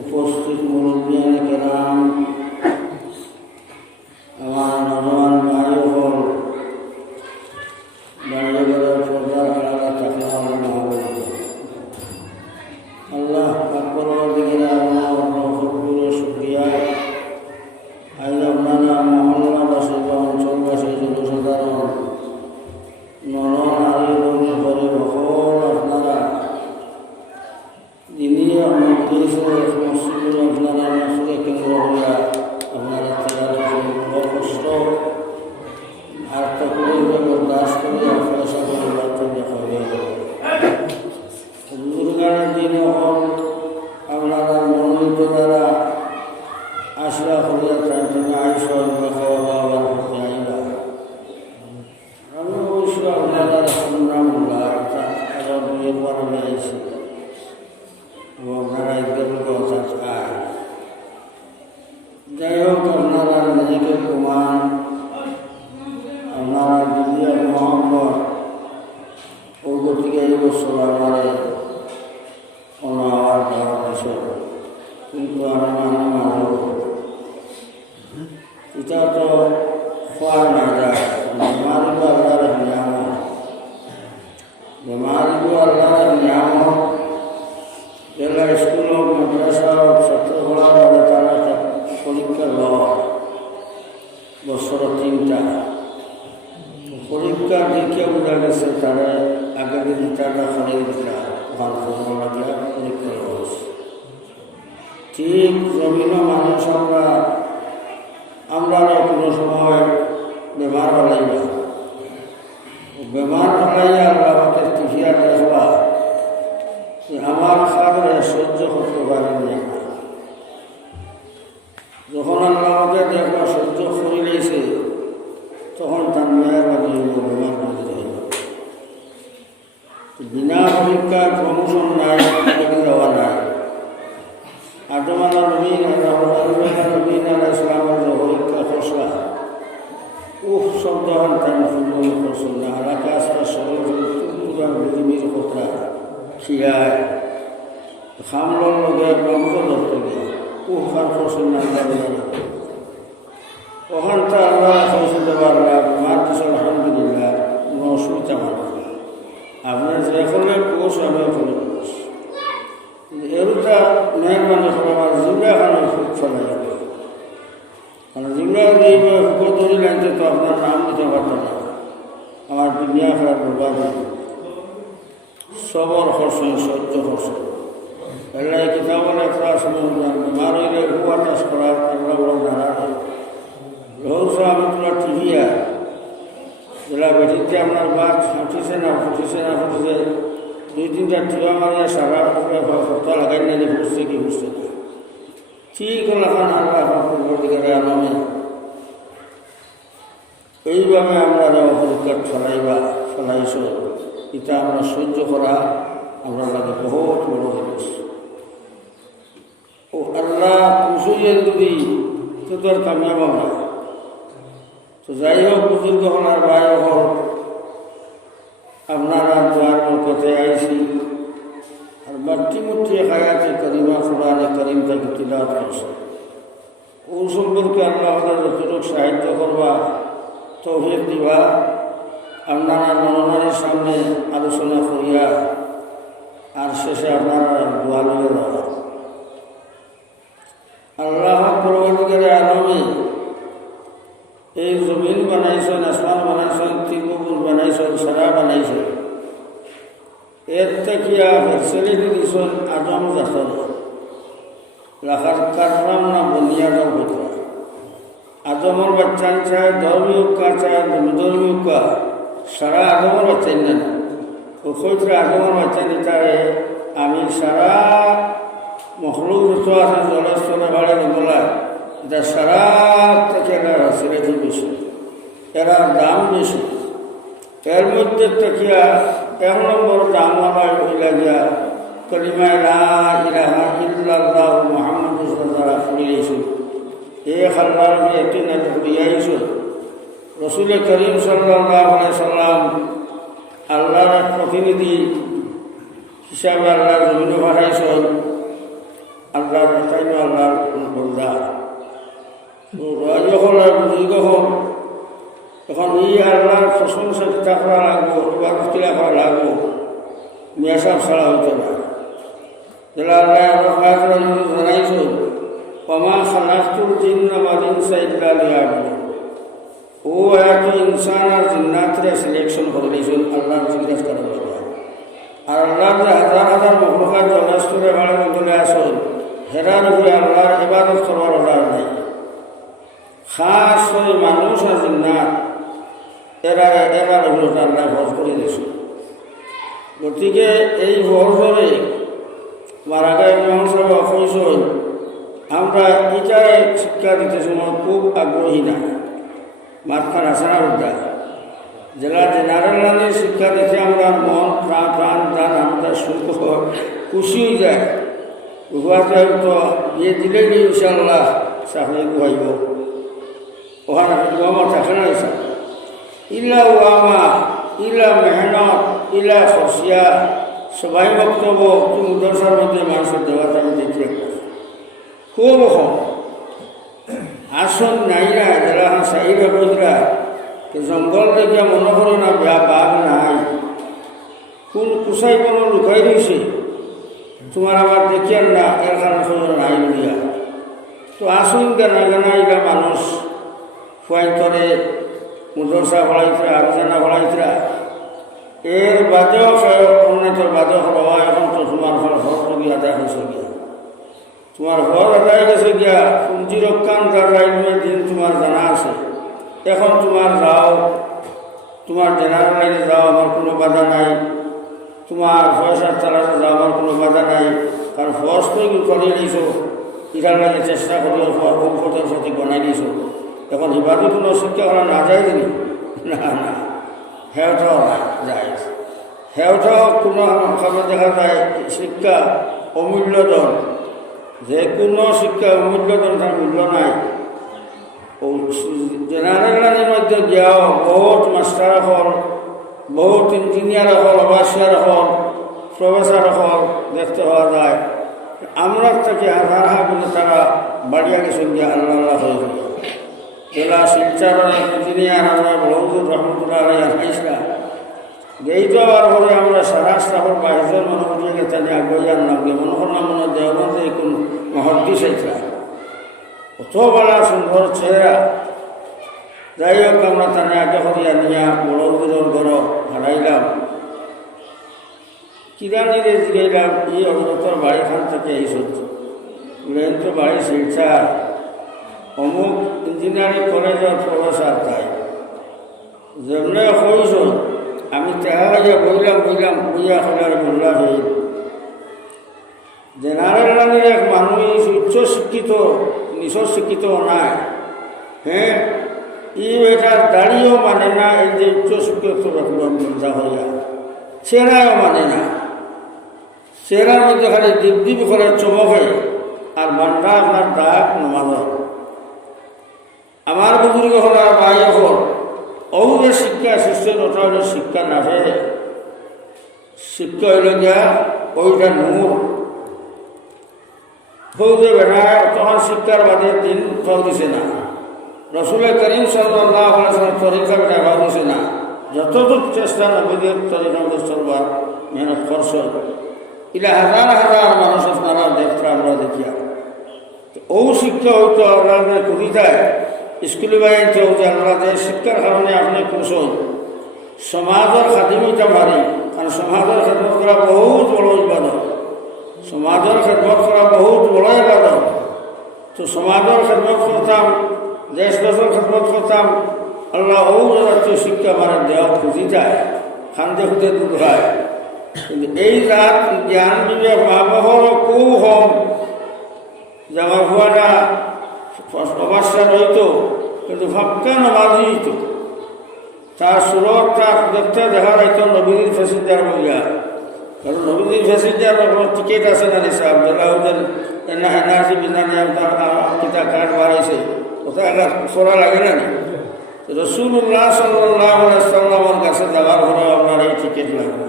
উপস্থিত মুরব্বিয়ান কেরাম, আমার নজওয়ান ভাই হল দাঁড়িয়ে গেলে পর্দার আড়ালে থাকলে আল্লাহ আকবরের দিকে শুক্রিয়া। আজ আপনারা মহল্লাবাসী বা অঞ্চলবাসী জনসাধারণ নর নারী বন্ধু করে সকল আপনারা যিনি মসজিদগুলো আপনারা মসজিদে কেন্দ্র হইয়া আপনারা বড় কষ্ট আর তখন বরদাস্ত করে ফেসা করে দেখা হয়ে গেল। দুর্গার দিন আপনারা মনোনীত দ্বারা আসলা করিয়া তার জন্য আইসন খাওয়া দাওয়া করতে আইবা। আমি অবশ্য আপনারা সংগ্রাম আরো বিয়ে করানো আইসি আপনারা যাই হোক, আপনারা নিজেকে প্রমাণ আপনারা দিদি মোহাম্মদ ওগুলো থেকে এই বছর আমার আমার দেওয়ার কিছু, কিন্তু আমি মানব এটা তো খোয়া না যায়। বেমারিও আল্লাহর নিয়ামত, বেমারিও আল্লাহর নিয়ামত। জেলা স্কুল হোক, মাদ্রাসা হোক, ছাত্রপড়ার হবে তারা পরীক্ষা লয় বছর 3টা পরীক্ষা দেখে বোঝা গেছে তারা আগের দিন তারা খড়ে দিতা ভালো দিয়া পরীক্ষা হয়েছে। ঠিক জমিন মানুষ আমরা কোনো সময় বেমার হলাইবা, বেমার হলাইয়া আল্লাহ আমাকে টিভিয়া দেখবা আমার খাবারে সহ্য করতে পারেনি। যখন আল্লাহ আমাকে দেখবা সহ্য করে নিয়েছে, তখন তার মেয়ের বাড়ি বেমার করে যাইব। বিনা পরীক্ষার প্রমোশন নাই, দেওয়া নাই। আদম আল্লাহ নবীন ইসলামের যে পরীক্ষা খসলা শব্দ হন তার ফুল খসল না হারাকা আস্তা শরীর পৃথিবীর কথা খিয়ায় খামলর লগে ব্রহ্ম ধরতে গিয়ে খার খসল না ওখানটা আল্লাহ খসল দেবার মার কিছু আলহামদুলিল্লাহ কোনো অসুবিধা মানে আপনার যে ফলে কোষ আমি ফলে কোষ এরটা মেহরবানি করে আমার জিম্মা খানের খুব চলে যাবে। কারণ জিম্মা হুকুর ধরি লাগছে তো আপনার নাম দিতে পারত না, আমার দুনিয়া খারাপ বরবাদ হবে। সবর খরচই সহ্য খরচ এলাই কিতাব বেমার হইলে হুয়া চাষ করা আল্লাহ বড় নাড়া রহস্য আমি তোলা টিভিয়া যেটা বেটিতে আপনার বাঘ হাঁটিছে না ফুটিছে না ফুটিছে 2-3টা টিয়া মারিয়া সারা সপ্তাহ লাগাই না ফুটছে কি ফুটছে না ঠিক হল। এখন আল্লাহ দিকে নামে এইভাবে আমরা পরীক্ষা ফলাইছ এটা আমরা সহ্য করা আমরা লাগে বহুত বড় জিনিস। ও আল্লাহ পুষুইয়ের যদি তো তোর কামিয়াব না। তো যাই হোক, বুজুর্গ হল আর ভাই হল, আপনারা দোয়ার বরকতে আইসি আর বাট্টি মুট্টি হায়াতে করিমা কোরআনে করিম তাকে তিলাওয়াত করছে। ও সম্পর্কে আল্লাহ যতটুকু সাহায্য করবা তৌফিক দিবা। আপনারা নরনারীর সামনে আলোচনা করিয়া আর শেষে আপনারা দোয়া লইয়া দেওয়া। আল্লাহ পরবর্তীকালে আলমে এই জমিন বানাইছেন, আসমান বানাইছেন, ত্রিভুবন বানাইছেন, সারা বানাইছেন। এর থেকে ফেসিলিটি দিয়েছেন আদম জাতর রাখার কারণ না বুনিয়াদর কথা। আদমর বাচ্চান চায় ধর্মীয় কা চায় ধর্মীয় কা সারা আদমর বাচ্চাই না। ওইটা আগমন হচ্ছে তারে আমি সারা মখলুক যত আছে জলের স্থলে ভাড়ে বলা এটা সারা থেকে এরা সিলেটি বেশি, এরা দাম বেশি। এর মধ্যে তেকিয়া 1 নম্বর দাম আমার হইলা গিয়া কলিমায় লা ইলাহা ইল্লাল্লাহু মুহাম্মাদুর রাসূলুল্লাহ ফুরিয়েছে। এক আল্লাহর একটি নাম ফুরিয়াইছে। রসুল করিম সাল্লাল্লাহু আলাইহি সাল্লাম আল্লাহর এক প্রতিনিধি হিসাবে আল্লাহর জমিনে পাঠাইছেন। আল্লাহর তাই আল্লাহর বলদা যখন বুঝিগ হন তখন এই আল্লাহর প্রশংসা চিন্তা করা লাগবো, ইবাদত কিলা করা লাগবো, মেয়াসাব ছাড়া হইতে না। যেটা আল্লাহ জানাইছেন ওমা খালাকতুল জিন্না ওয়াল ইনসা ইল্লা লিয়াবুদুন। ও এত ইনসান আর জিন্নাতরে সিলেকশন করে দিয়েছেন আল্লাহর জিজ্ঞাসা করার জন্য। আর আল্লাহর যে হাজার হাজার মখলুকাত জলাস্তরে বাড়ি বদলে আসেন হেরার উপরে আল্লাহর ইবাদত করবার অর্ডার নেই। খাস করে মানুষ আর জিন্নাত এরার উপরে আল্লাহ ভর করে দিয়েছেন। গতিকে এই ভরে মারা গায়ে মহাসভা কইসন আমরা এটাই শিক্ষা দিতে সময় খুব আগ্রহী না। মাঝখান আসানা উদ্যা যারা জেনারেল লাইনের শিক্ষা দিতে আমরা মন প্রাণ আমরা সুখ খুশি হয়ে যায়। গুহাতে তো ইয়ে দিলে নি ইনশাল্লাহ চাকরি গুহাইব ওখানে আমার থাকে না ইসা ইলা ওয়ামা ইলা মেহনত ইলা খরচিয়া সবাই বক্তব্য তুমি দশার মধ্যে মানুষের দেওয়াতে আমি দেখি খুব কম আসন নাই না যারা সাইরা বজরা জঙ্গল দেখিয়া মনে করো না বাঘ নাই, কোন কুসাই কোনো লুকাই রয়েছে তোমার আবার দেখিয়ার না এর কারণ নাই বলিয়া। তো আসুন গানা গানা ইলা মানুষ ফুয়াই করে মুদরসা ফলাইতরা আলোচনা ফলাইতরা এর বাদেও অন্যতর বাদেও হওয়া এখন তো তোমার ঘর গিয়া আদায় হয়েছে গিয়া, তোমার ঘর আদায় গেছে গিয়া পুঁজি রক্ষান রাইলের দিন তোমার জানা আছে। এখন তোমার যাও, তোমার জেনারেল লাইনে যাও, আমার কোনো বাধা নাই। তোমার পয়সার চালাতে যাও, আমার কোনো বাধা নাই। কারণ ফর্স তো করে দিয়েছো, ইটার লাগে চেষ্টা করিও অঙ্কতের সঠিক বানাই দিয়েছো। এখন হিবাদী কোনো শিক্ষা করা না যায় দিনি না না হেওটাও যায়, হেওটাও কোনো খবর দেখা যায় শিক্ষা অমূল্যধন। যে কোনো শিক্ষা অমূল্যধন তার মূল্য নাই। জেনারেল লাইনের মধ্যে গিয়াও বহুত মাস্টার হল, বহুত ইঞ্জিনিয়ার হল, অবাসিয়ার হল, প্রফেসর হল দেখতে পাওয়া যায়। আমরা থেকে হাজার বলে তারা বাড়িয়া গেছেন গিয়া আল্লাহ হয়ে যায়। জেলা শিলচারের ইঞ্জিনিয়ার আমরা বহুদূর রহমতুল্লাহ আইসা গেইতো আর পরে আমরা সারা স্টাফের বাইরের মনে করিয়ে গেছে আগুয়ার নামকে মনে করলাম মনে দেওয়া কোন মহদ্দিস আইসা কত বড় সুন্দর চেহারা। যাই হোক আমরা তানে আগে করিয়া নিয়া বড় বড়োর ঘর হারাইলাম। কিরানিরে জিগাইলাম এই অগ্রতর বাড়িখান থেকে এই সত্য বলেন তো বাড়ি শিলচার অমুক ইঞ্জিনিয়ারিং কলেজের প্রফেসর তাই যেমনে হইস আমি তেহা বইলাম বইয়া হলার বললাম হই জেনারেল লাইনের এক মানুষ উচ্চ শিক্ষিত নিঃস্ব শিক্ষিত নাই। হ্যাঁ এটার দাড়িও মানে না, এই যে উচ্চ শিক্ষিত যা হইয়া চেহারাও মানে না। চেহারার মধ্যে খালি দীপ করে চমক হয় আর মানটা আপনার দাগ নমাজ। আমার বুজুর্গ হল আর ভাই হল অহুরে শিক্ষা শিষ্যের ওটা হলে শিক্ষা না হয়ে শিক্ষা হইল গিয়া ওইটা নূর ফৌজে বেড়ায় তখন শিক্ষার বাদে দিন ফাউ দিছে না। রসুল করিম সাল্লাল্লাহু আলাইহি ওয়াসাল্লাম তরিকা বেড়া ফাউ দিছে না। যতটুক চেষ্টা নবীদের তরিকা চলবার মেহনত করছ ইলা হাজার হাজার মানুষ আপনারা দেখতে আমরা দেখিয়া ও শিক্ষা হইতো আপনার কবিতায় স্কুলে বাইতে যে আল্লাহ যে শিক্ষার কারণে আপনি কুশল সমাজের খাদিমিটা মারি। কারণ সমাজের খেদমত করা বহুত বড় ইবাদত, সমাজের খেদমত করা বহুত বড় ইবাদত। তো সমাজের খেদমত করতাম, দেশ দেশের খেদমত করতাম, আল্লাহ ও জাতীয় শিক্ষা মানে দেওয়া খুঁজি যায়। খান্দে খুঁজে দুধ হয়। কিন্তু এই রাত জ্ঞান বিবেক মহাবহর কৌ হম জামা ভুয়াটা অবাসা রইত, কিন্তু ফাক্কা নমাজি হইত। তার সুরত তার দেখতে দেখা যাইত নবীর ফেসিদার বইয়া, কারণ নবীর ফেসিদার টিকিট আছে না নিসা আব্দুল্লাহ এনআরসি বিনানি কিতা কার্ড বাড়াইছে, ওটা একটা ফোরা লাগে না। রসুল্লাহ সাল্লাল্লাহু সাল্লামের কাছে যাওয়ার পরে আপনার এই টিকিট লাগবে।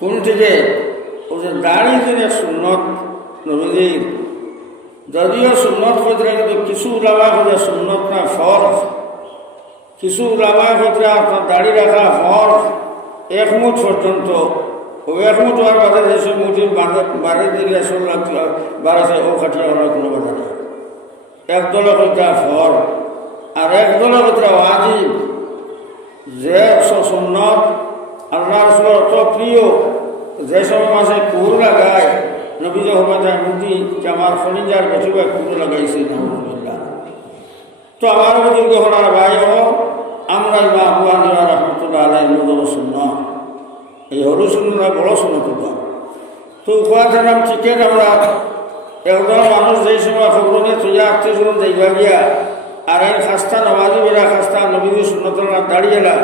কোন টিকিট? ও যে দাঁড়িয়ে দিনে সুন্নত নবীর, যদিও সুন্নত হইতে কিন্তু কিছু উলামা হইতে সুন্নত না ফরজ, কিছু উলামা হইতে আপনার দাড়ি রাখা ফরজ এক মুঠ পর্যন্ত। ও এক মুঠ হওয়ার বাদে যেসব মুঠির বাড়ি দিলে বাড়াছে ও খাটিয়া হওয়ার কোনো বাধা নেই। একদল হইতে ফরজ আর একদল হইতে ওয়াজিব। যে সুন্নত আল্লাহ রাসূলের অত প্রিয়, যে সময় মাসে কুহুর লাগায় নবীজ হবায় মুদি আমার ফলিজার বেশিরভাগ কুহুর লাগাইছে নাউজুবিল্লাহ। তো আমার বুজুর্গ হলার ভাই আমরা ইমাম আবু হানিফা রাহমাতুল্লাহ আলাইহির মদর সুন্নাহ, এই হরু সুন্নাহ বড় সুন্নাত। তো উপাধি নাম চিকেন আমরা একদম মানুষ যেই সময় খবর নিয়ে তুইয়া আত্মীয় যাইবা গিয়া আর এই খাস্তা নমাজি বেড়া খাস্তা নবীজি সুন্নতরা দাঁড়িয়েলা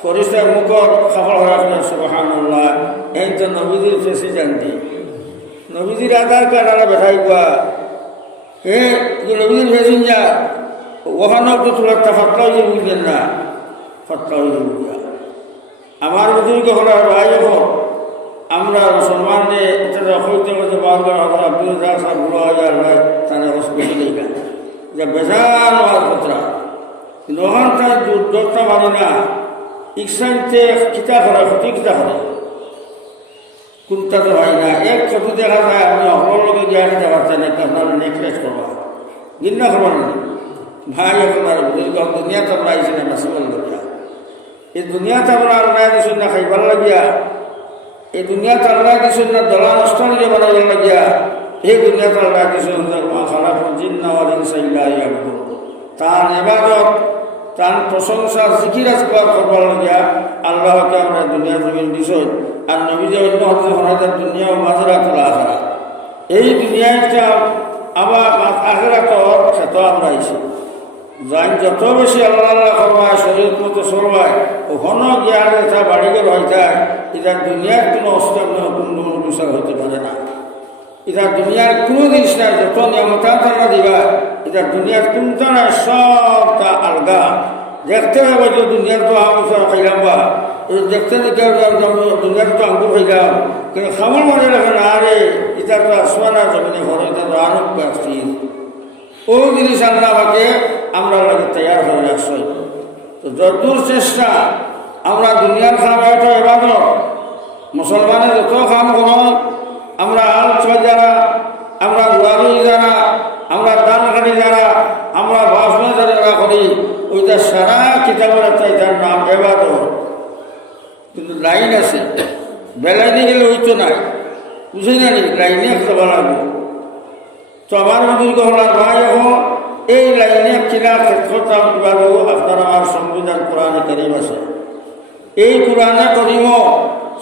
ফরিস্তার মুখর খাবার হরা সুবহানাল্লাহ। এই তো নবীজির ফেসি জানতি, নবীজির আধার কার্ড আর বেঠাই গুয়া নবীজির ফেসিন যা ওখানেও তো তোলার ফাতলা হয়ে বুঝলেন না, ফাতলা হয়ে বুঝা। আমার বুজুর্গ হলার ভাই যখন আমরা মুসলমান যে এটা হইতে হইতে বারবার আমরা আব্দুল রাজা বুড়ো হাজার ভাই তারা হসপিটালে গেল যে বেজান হওয়ার কথা। কিন্তু ওখান তার দূরটা মানি না, ইকসাইতে কিতা করে ক্ষতি কিতা করে কোনটা তো হয় না। এক ক্ষতি দেখা যায় আপনি অপর লোকে গিয়ে দিতে পারছেন একটা আপনার নেকলেস করবা গিন্না করবার না ভাই আপনার দুনিয়াতে আমরা আইসি না বাসিবার লাগিয়া, এই দুনিয়াতে আমরা আল্লাহ দিচ্ছেন না খাইবার লাগিয়া, এই দুনিয়াতে আল্লাহ দিচ্ছেন না দলা নষ্ট নিয়ে বানাইবার লাগিয়া, এই দুনিয়াতে আল্লাহ দিচ্ছেন খারাপ জিন্না ওয়াল ইনসা ইল্লা লিয়াবুদুন। তার ইবাদত তার প্রশংসা জিকির আজকার করবার লাগিয়া আল্লাহকে আমরা দুনিয়া জমিন দিছই। আর নবী যে অন্য হচ্ছে হনাদের দুনিয়া ও মাজরাতুল আখিরাহ, এই দুনিয়াটা আবার আখিরাতর খেতো আমরা আইছি। যাই যত বেশি আল্লাহ আল্লাহ করবায় শরীর মতো চলবায় ওখান জ্ঞান এটা বাড়িঘর হইতায়, এটা দুনিয়ার কোনো অস্ত্র কোনো অনুসার হইতে পারে না। এটা দুনিয়ার কোনো জিনিস নাই, যত নিয়মতা তারা দিবা এটা দুনিয়ার কোনটা নাই, সবটা আলগা। দেখতে হবে যে দুনিয়ার তো আমি খাইলাম বা দেখতে দুনিয়ার তো আঙ্গুর খাইলাম, কিন্তু খামর মনে রাখে না আরে এটা তো আসমানা জমিনে ঘর, এটা তো আনক আসছি। ওই জিনিস আল্লাহকে আমরা লাগে তৈয়ার হয়ে রাখছি। তো যতদূর চেষ্টা আমরা দুনিয়ার খাম এটা এবাদত, মুসলমানের যত খাম করুন আমরা আল ছয় যারা, আমরা দুয়ারি যারা, আমরা দান কাটি যারা, আমরা ভাষণ যারা করি ওইটা সারা কিতাবের একটা এটার নাম এবাদত। কিন্তু লাইন আছে, বেলাইনে গেলে হইতো নাই, বুঝি না নি লাইনে খাওয়া লাগবো। তো আমার বুজুর্গ হলার ভাই এখন এই লাইনে কিনা ক্ষেত্রটা আপনার আমার সংবিধান কোরআনে কারীম আছে। এই কোরআনে কারীমও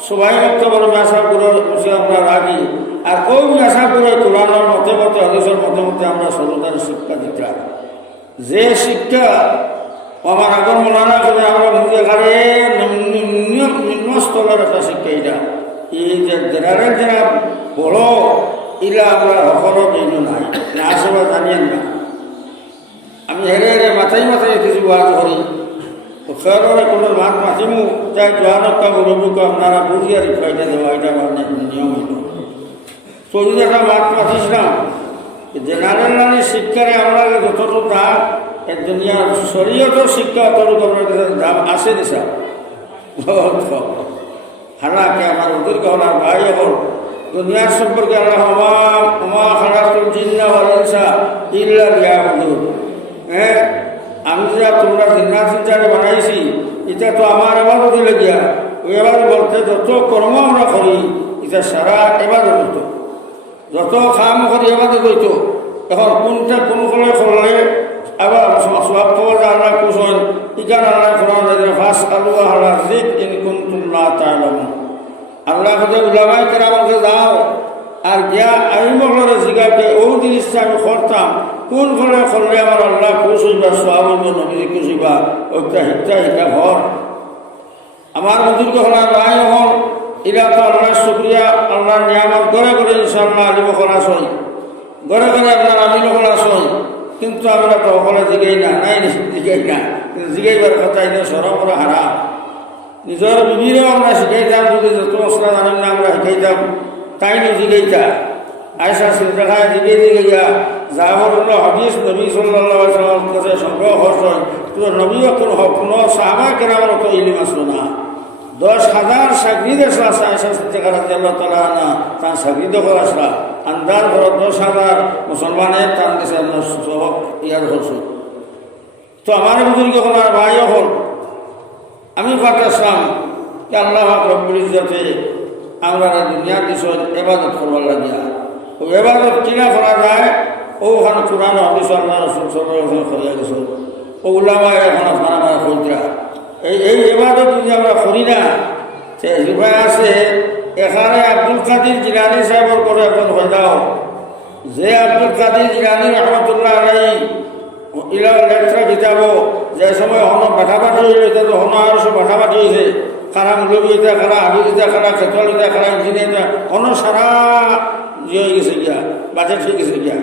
সবাই বক্তব্য মেসাগুলো বসে আমরা রাখি, আর ওই মেসাগুলো কোরআনের মতে মতে হদিসের মতে মতে আমরা সরকারের শিক্ষা দিতে। যে শিক্ষা আমার আগর মৌলানা করে আমরা বুঝে খারে নিম্ন স্তরের একটা শিক্ষা, এটা এই যে জেনারেল যারা বড় ইলা আমরা হকরও জন্য নাই না আসলে জানিয়েন না। আমি হেরে হেরে মাথায় মাথায় কিছু বাদ করি, তো খেয়ালের কোনো মাত মাতিমু চাই জোয়ানকা মুরব্বীকে আপনারা বুঝিয়ে রিফাইটা দেওয়া, এটা আমার নিয়ম হইল। তো যদি একটা মাত মাতিস না জেনারেল লাইনের শিক্ষারে আমরা যতটুকু দাম এই দুনিয়ার শরীয়তের শিক্ষা অতটুকু আপনার কাছে দাম আসে দিশা হারাকে আমার ওদেরকে হলার ভাই এখন দুনিয়ার সম্পর্কে আল্লাহ ওমা খালাকুল জিন্না ওয়াল ইনসা ইল্লা লিয়াবুদুন। হ্যাঁ, আমি যা তোমরা জিন্নাত ইনসানে বানাইছি এটা তো আমার ইবাদত লাগিয়া, ওই ইবাদত বলতে যত কর্ম আমরা করি এটা সারা ইবাদত হইতো, যত কাম করি ইবাদত হইতো। এখন কোনটা কোন করলে করলে আবার সব পাওয়া যায় আল্লাহ কুশল ইকান আল্লাহ কোরআন ফাস আল্লাহ আল্লাহ জিক ইন কুনতুম লা তা'লামুন আল্লাহ কাছে উলামায়ে কেরামকে দাও আর গিয়া আমি মহলরে জিগাকে ও জিনিসটা আমি করতাম কোন ফলে করলে আমার আল্লাহ খুশ হইবা সওয়াব হইব নবী খুশ হইবা ওইটা হিতা ঘর আমার বুজুর্গ হলার ভাই হল এরা তো আল্লাহর শুকরিয়া আল্লাহর নিয়ামত ঘরে ঘরে ইনশাআল্লাহ আলিম খলাস হই ঘরে ঘরে আপনার আমিল খলাস হই কিন্তু আমরা তো সকলে জিগাই না নাই জিগাই না কিন্তু জিগাইবার কথা এটা সরব করা হারাম নিজের বিবিরেও আমরা শিখাইতাম যদি যত মশলা জানেন না আমরা শিখাইতাম তাই নি জিগাইতা আয়সা সিদ্ধাখায় জিগে জিগাইয়া যাবর হাদিস নবী সাল্লাল্লাহু আলাইহি ওয়াসাল্লাম কাছে সংগ্রহ হয় তো নবী কোনো সাহাবা কেরামের তো ইলম আসলো না 10,000 সাগরিদ আসলা আয়সা সিদ্ধাখা রাদিয়াল্লাহু তাআলা আনহা তার সাগরিদ করে আসলা আন্দার ঘর 10,000 মুসলমানের তার কাছে আমরা সবক ইয়াদ হচ্ছে তো আমার বুজুর্গ হলার ভাই হল আমি পাঠাচ্ছিলাম যে আল্লাহ রব্বুল ইজ্জতে আমরা দুনিয়ার বিষয় এবাদত করবার লাগিয়া ও এবাদত কিনা করা যায় ওখানে কোরআন হাদিস আল্লাহ রাসূল সাল্লাল্লাহু আলাইহি ওয়াসাল্লাম করিয়া গেছে ও উলামা এখন আপনারা আমার কইরা এই এবাদত যদি আমরা করি না সে উপায় আছে এখানে আব্দুল কাদের জিলানী সাহেবের করে এখন হয়ে যাও যে আব্দুল কাদের জিলানী রহমতুল্লাহ আলাইহি ইলা লেকচার কিতাব যে সময় হন বাটাবাটি হইলে তো হন আর সব বাটাবাটি হয়েছে খারা মুলবিতা খারা আবিদিতা খারা খেতলিতা খারা ইঞ্জিনিয়ারটা হন সারা ইয়ে হয়ে গেছে গিয়া বাজেট হয়ে গেছে গিয়া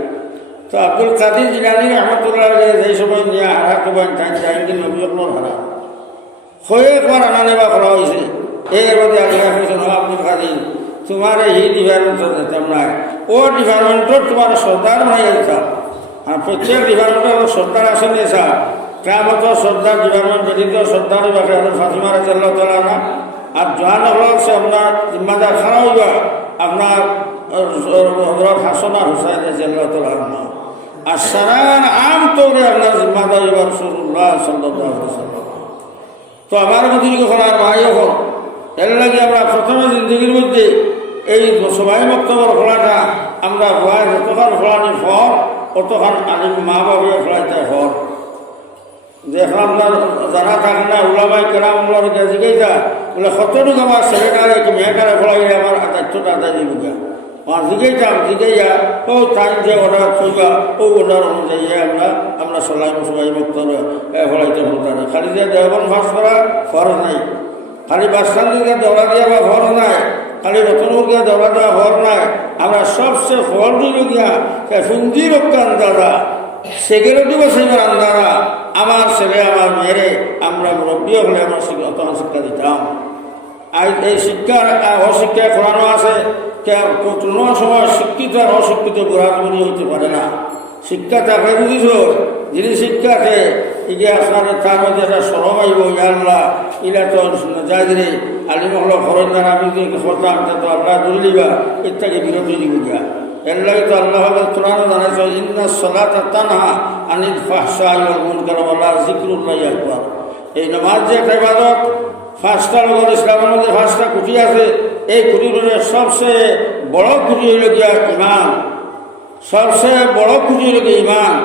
তো আব্দুল কাদের জিলানী রহমতুল্লাহ আলাইহি যে সময় নিয়ে হারা করবেন তাই চাইলে নবীর হারা হয়ে একবার আনা নেবা করা হয়েছে এর মধ্যে আল্লাহ বলছেন আব্দুল কাদের তোমার এই ডিপার্টমেন্ট যেতাম না ও ডিপার্টমেন্টর তোমার সর্দার বানাই দিতাম আর প্রত্যেক ডিপার্টমেন্টের সর্দার আসেন এসা কেমত সর্দার ডিপার্টমেন্ট ব্যতীত সর্দার বাকি ফাতিমা রাদিয়াল্লাহু তাআলা না আর জওয়ান হল সে আপনার জিম্মাদার খারা হইবা আপনার হযরত হাসান আর হুসাইন রাদিয়াল্লাহু তাআলা না আর সারান আম তৌরে আপনার জিম্মাদার হইবা রাসূলুল্লাহ সাল্লাল্লাহু আলাইহি ওয়াসাল্লাম তো আমার বুজুর্গ হলার ভাই হল এর লাগে আমরা প্রথমে জিন্দগির মধ্যে এই সবাই বক্তব্য খোলাটা আমরা ভয় যতক্ষণ খোলানি ফল কতক্ষণ আলিম মা বাবা ফেলাইতে হর যেখন আপনার জানা থাকে না উলামাই কেরাম উল্লাহকে জিগাইতা বলে কতটুকু আমার ছেলেটারে কি মেয়েটারে ফেলাই আমার দায়িত্বটা আদায় দিব গিয়া আমার জিগাইতাম জিগাইয়া ও তাই যে অর্ডার কইবা ও অর্ডার অনুযায়ী আমরা সবাই বক্তব্য ফেলাইতে ফেলতারি খালি যে দেওয়ান ফাঁস করা ফরজ নাই খালি বাসস্থান দিকে দৌড়া দিয়া বা ফরজ নাই খালি রতন গিয়া দৌড়া দেওয়া ফর নাই আমরা সবচেয়ে ফল দিল গিয়া সুন্দর রক্তান দাদা সিকিউরিটি বসাইবার আন্দারা আমার ছেলে আমার মেয়েরে আমরা মুরব্বী হলে আমরা তখন শিক্ষা দিতাম আর এই শিক্ষার অশিক্ষা করানো আছে কোনো সময় শিক্ষিত আর অশিক্ষিত বুড়াবুড়ি হইতে পারে না শিক্ষা তাকে বুঝিস যিনি শিক্ষাতে এগিয়ে আসলে তার মধ্যে একটা সরম আইব ইয়াল্লাহ ইলা তো যাইরে আলিমহল ফরজদার আমি করতাম তো আল্লাহ ধরে দিবা ইত্যাদি বিরত দিব গিয়া এর লাগে তো আল্লাহ কোরআন জানাইছে ইন্না সালাতা তানহা আনিল ফাহশাই ওয়াল মুনকার ওয়া লা যিকরুল্লাহি আকবার এই নামাজ যে একটা ইবাদত পাঁচটা লোক ইসলামের মধ্যে পাঁচটা খুঁটি আছে এই খুঁটিগুলোর সবচেয়ে বড় খুঁটি হইল গিয়া ইমান সবচেয়ে বড় খুঁটি হইল গিয়া ইমান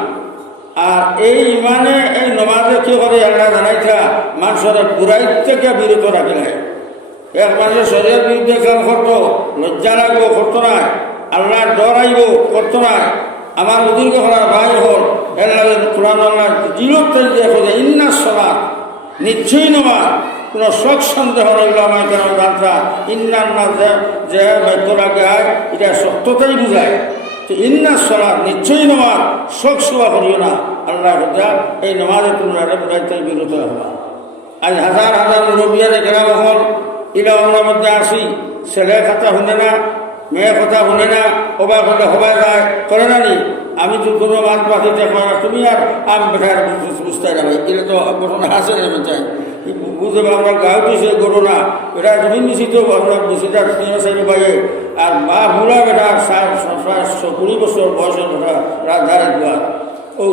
আর এই ইমানে এই নমাজে কি করে আল্লাহ জানাইছা মানুষের বুড়াই থেকে বিরত রাখিলে এক মানুষের শরীরের বিরুদ্ধে কাম করতো লজ্জা লাগব করতো না আল্লাহর ডর আইব করতো না আমার বুজুর্গ হলার ভাই হল এর লাগে কোরআন আল্লাহ জিরোতেল দিয়ে খোঁজে ইন্না সলাত নিশ্চয়ই নমাজ কোনো শখ সন্দেহ রইল আমার কেন যাত্রা ইন্নার না যে বাক্যটাকে আয় এটা সত্যতাই বুঝায় তো ইন্না সলাত নিশ্চয়ই নমাজ শখ শোভা করিও না আল্লাহ এই নমাজের পুনরায় বুঝাইতে বিরত হবা আজ হাজার হাজার মুরব্বিয়ারে কেরাম হল এরা আমরা মধ্যে আসি ছেলে কথা শুনে না মেয়ে কথা শুনে না অবাক হলে হবাই যায় করে না নি আমি তো কোনো মাছ পাখিতে না তুমি আর আম বেঠার বুঝতে যাবে এটা তো ঘটনা আসে নেবে চাই বুঝতে আমরা গায়ে দিয়েছে ঘটনা এটা তুমি নিশ্চিত আমরা বেশিটা সাইডে বাইরে আর মা বুড়া বেটা 20 বছর বয়সের বেটা রাত ধারে দেওয়া ও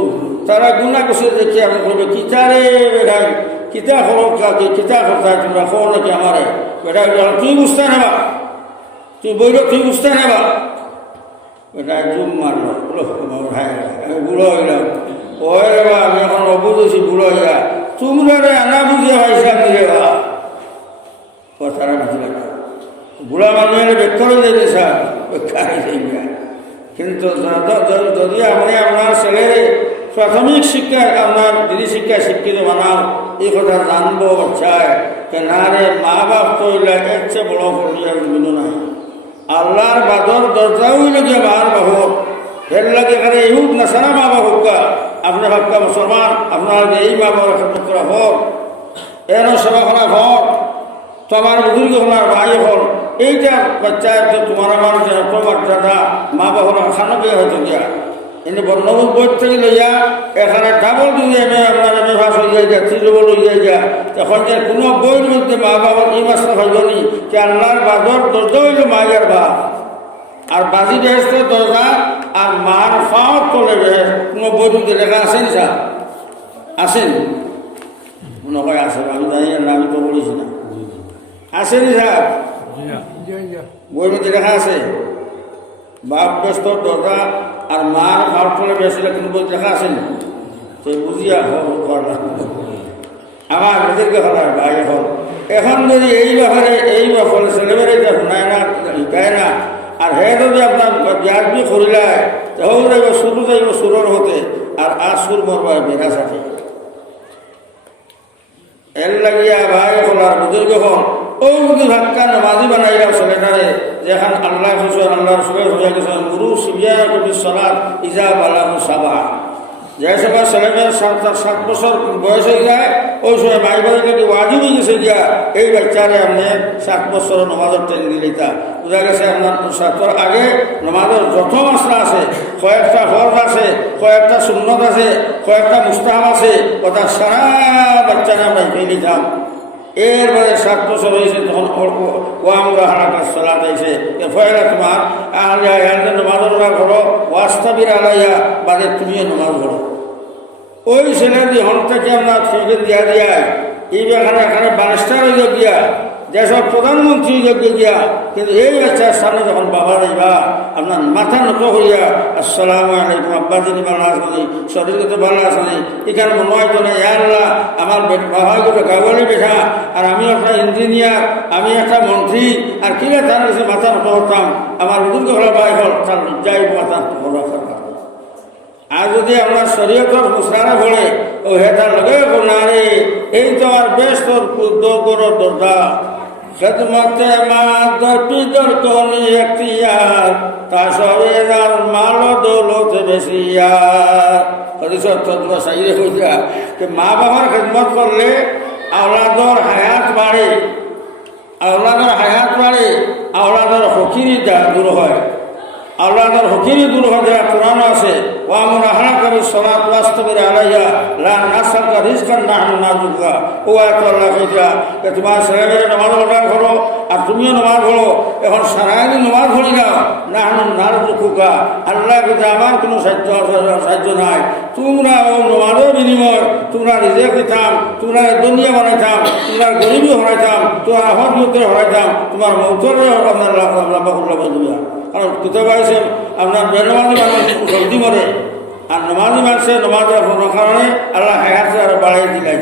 তারা গুণা করছে দেখি আমি বলবে কিতারে বেটাই কিতা খবর কাকে কিতা কথা তোমরা খবর নাকি আমারে বেটা তুই বুঝতে নেবা তুই বইল তুই বুঝতে নেবা বেটা জুম মারল ভাই আমি বুড়ো হইলাম ওই রে আমি এখন অবুঝেছি বুড়ো হইয়া তোমরা আনা বুঝে ভাইসা মিলে বা কথাটা বুঝে লাগা বুড়া মানুষের বেক্ষরে যেতে স্যার বেক্ষারে যাই কিন্তু যদি আপনি আপনার ছেলের প্রাথমিক শিক্ষা আপনার দিদি শিক্ষা শিক্ষিত বানাও এই কথা জানবো চায় না রে মা বাপ তো এর চেয়ে বড় পরিবার বিভিন্ন নাই আল্লাহর বাদর দরজাও লাগে মার বাহক এর লাগে এখানে এই হোক না সারা মা বাপ হোক আপনার হক্কা মুসলমান আপনার এই মা বাবার খেদমত করা হোক এর সেবা করা হোক তো আমার বুজুর্গ হলার ভাই হল এইটা বাচ্চা তো তোমার আমার বাচ্চাটা মা বাবার খানো গিয়ে হয়তো গিয়া কিন্তু বর্ণবোধ বই থেকে লইয়া এখানে ডাবল যদি আপনার এম এ ভাস হয়ে যায় ত্রিডবল হয়ে যায় তখন যে কোনো বইয়ের মধ্যে মা বাবার এই মাসটা হইবনি যে আল্লাহর বাদর দরজা হইল মায়ের বাপ আর বাজি বেহেস্তের দরজা আর মার ফাও তোলে বেহেস কোনো বইয়ের মধ্যে লেখা আসেনি স্যার আসেন মনে হয় আসেন আমি জানি না আমি তো বলিস না আসেনি স্যার বইয়ের মধ্যে লেখা আছে বাপ ব্যস্ত দরজা আর মার ফাও তোলে বেসলে কোনো বই লেখা আসেনি তো বুঝিয়া আমার এদেরকে হলার ভাই হল এখন যদি এই ব্যাপারে ছেলেমেয়েরা এটা শোনায় না শিকায় না আর হে যদি আপনার ব্যাসবি করিলায় তাহলে যাইব শুরু যাইব সুরের হতে আর সুর মরবায় বেড়া সাথে এর লাগিয়া ভাই হলার বুজুর্গ হন ও যদি ধাক্কা নামাজি বানাইলাম ছেলেটারে যেখান আল্লাহ হুসেন আল্লাহ রসুলের হইয়া গেছেন গুরু সিবিয়া কবি সলাদ ইজা বালাহু সাবা যে সময় ছেলেমেয়ের 7 বছর বয়স হয়ে যায় ওই সময় মাই বাড়িকে ওয়াজিব হয়ে গেছে গিয়া এই বাচ্চারে আপনি 7 বছর নমাজের ট্রেন দিলেতা বোঝা গেছে আপনার 7 আগে নমাজের যত মশলা আছে কয়েকটা ফরজ আছে কয়েকটা সুন্নত আছে কয়েকটা মুস্তাহাব আছে ওটা সারা বাচ্চারা আমরা দিয়ে দিতাম এরপরে 7 বছর হয়েছে তখন ওয়ামরা হারাকার সলাত আইছে ফয়লা তোমার আহলে নমাজের ওরা করো ওয়াস্তাবির আলাইয়া বাদে তুমিও নমাজ পড়ো ওই ছেলেটি হল থেকে আমরা ফিরকে দিয়া দিয়ায় এই এখানে বারিস্টার হয়ে গিয়া যেসব প্রধানমন্ত্রী যোগ্য গিয়া কিন্তু এই বাচ্চার সামনে যখন বাবা যাইবা আপনার মাথা নত হইয়া আসসালামু আলাইকুম আব্বা যিনি ভালো আসেনি শরীরকে তো ভালো আসেনি এখানে মনে হয় তো না আল্লাহ আমার বাবা গুলো গাওয়ালি বেঠা আর আমি একটা ইঞ্জিনিয়ার আমি একটা মন্ত্রী আর কিনা তার কাছে মাথা নত করতাম আমার বুজুর্গ হল ভাই হল তার যাই মাথা বড় করতাম আর যদি আপনার শরীয়তর মুসরানা ভরে ও হেটার লগে না রে এই তো আর বেশ তোর দরজা খেদমতে মা দর কনি এখতিয়ার তা সবের মাল দৌলত বেশিয়ার সাইরে হইয়া মা বাবার খেদমত করলে আওলাদর হায়াত বাড়ে আওলাদর ফকিরি দূর হয় আল্লাহর হুকুমই দূর হয়ে যায় কোরআন আছে ওয়ামুন আহলাকাবি সলাত ওয়াস্তাবির আলাইহা লা নাসালকা রিজকান নাহনু নারযুকুকা ও আয়াত আল্লাহ কইতা তোমার ছেলেমেয়েরা নামাজ অর্ডার করো আর তুমিও নামাজ পড়ো এখন সারাদিন নামাজ পড়ি না নাহনু নারযুকুকা আল্লাহ কইতা আমার কোনো সাহায্য নাই তোমরা ও নামাজের বিনিময় তোমরা রিজেক দিতাম তোমরা দুনিয়া বানাইতাম তোমরা গরিবী হরাইতাম তোমার আহত লোকের হরাইতাম তোমার মৌতরে আপনার লাম্বা দিবা কারণ কোথাও পাইছে আপনার বেনমাজি মানুষ জলদি মরে আর নমাজি মানুষের নমাজের কারণে আল্লাহ হায়াতে আরো বাড়াই দিলাই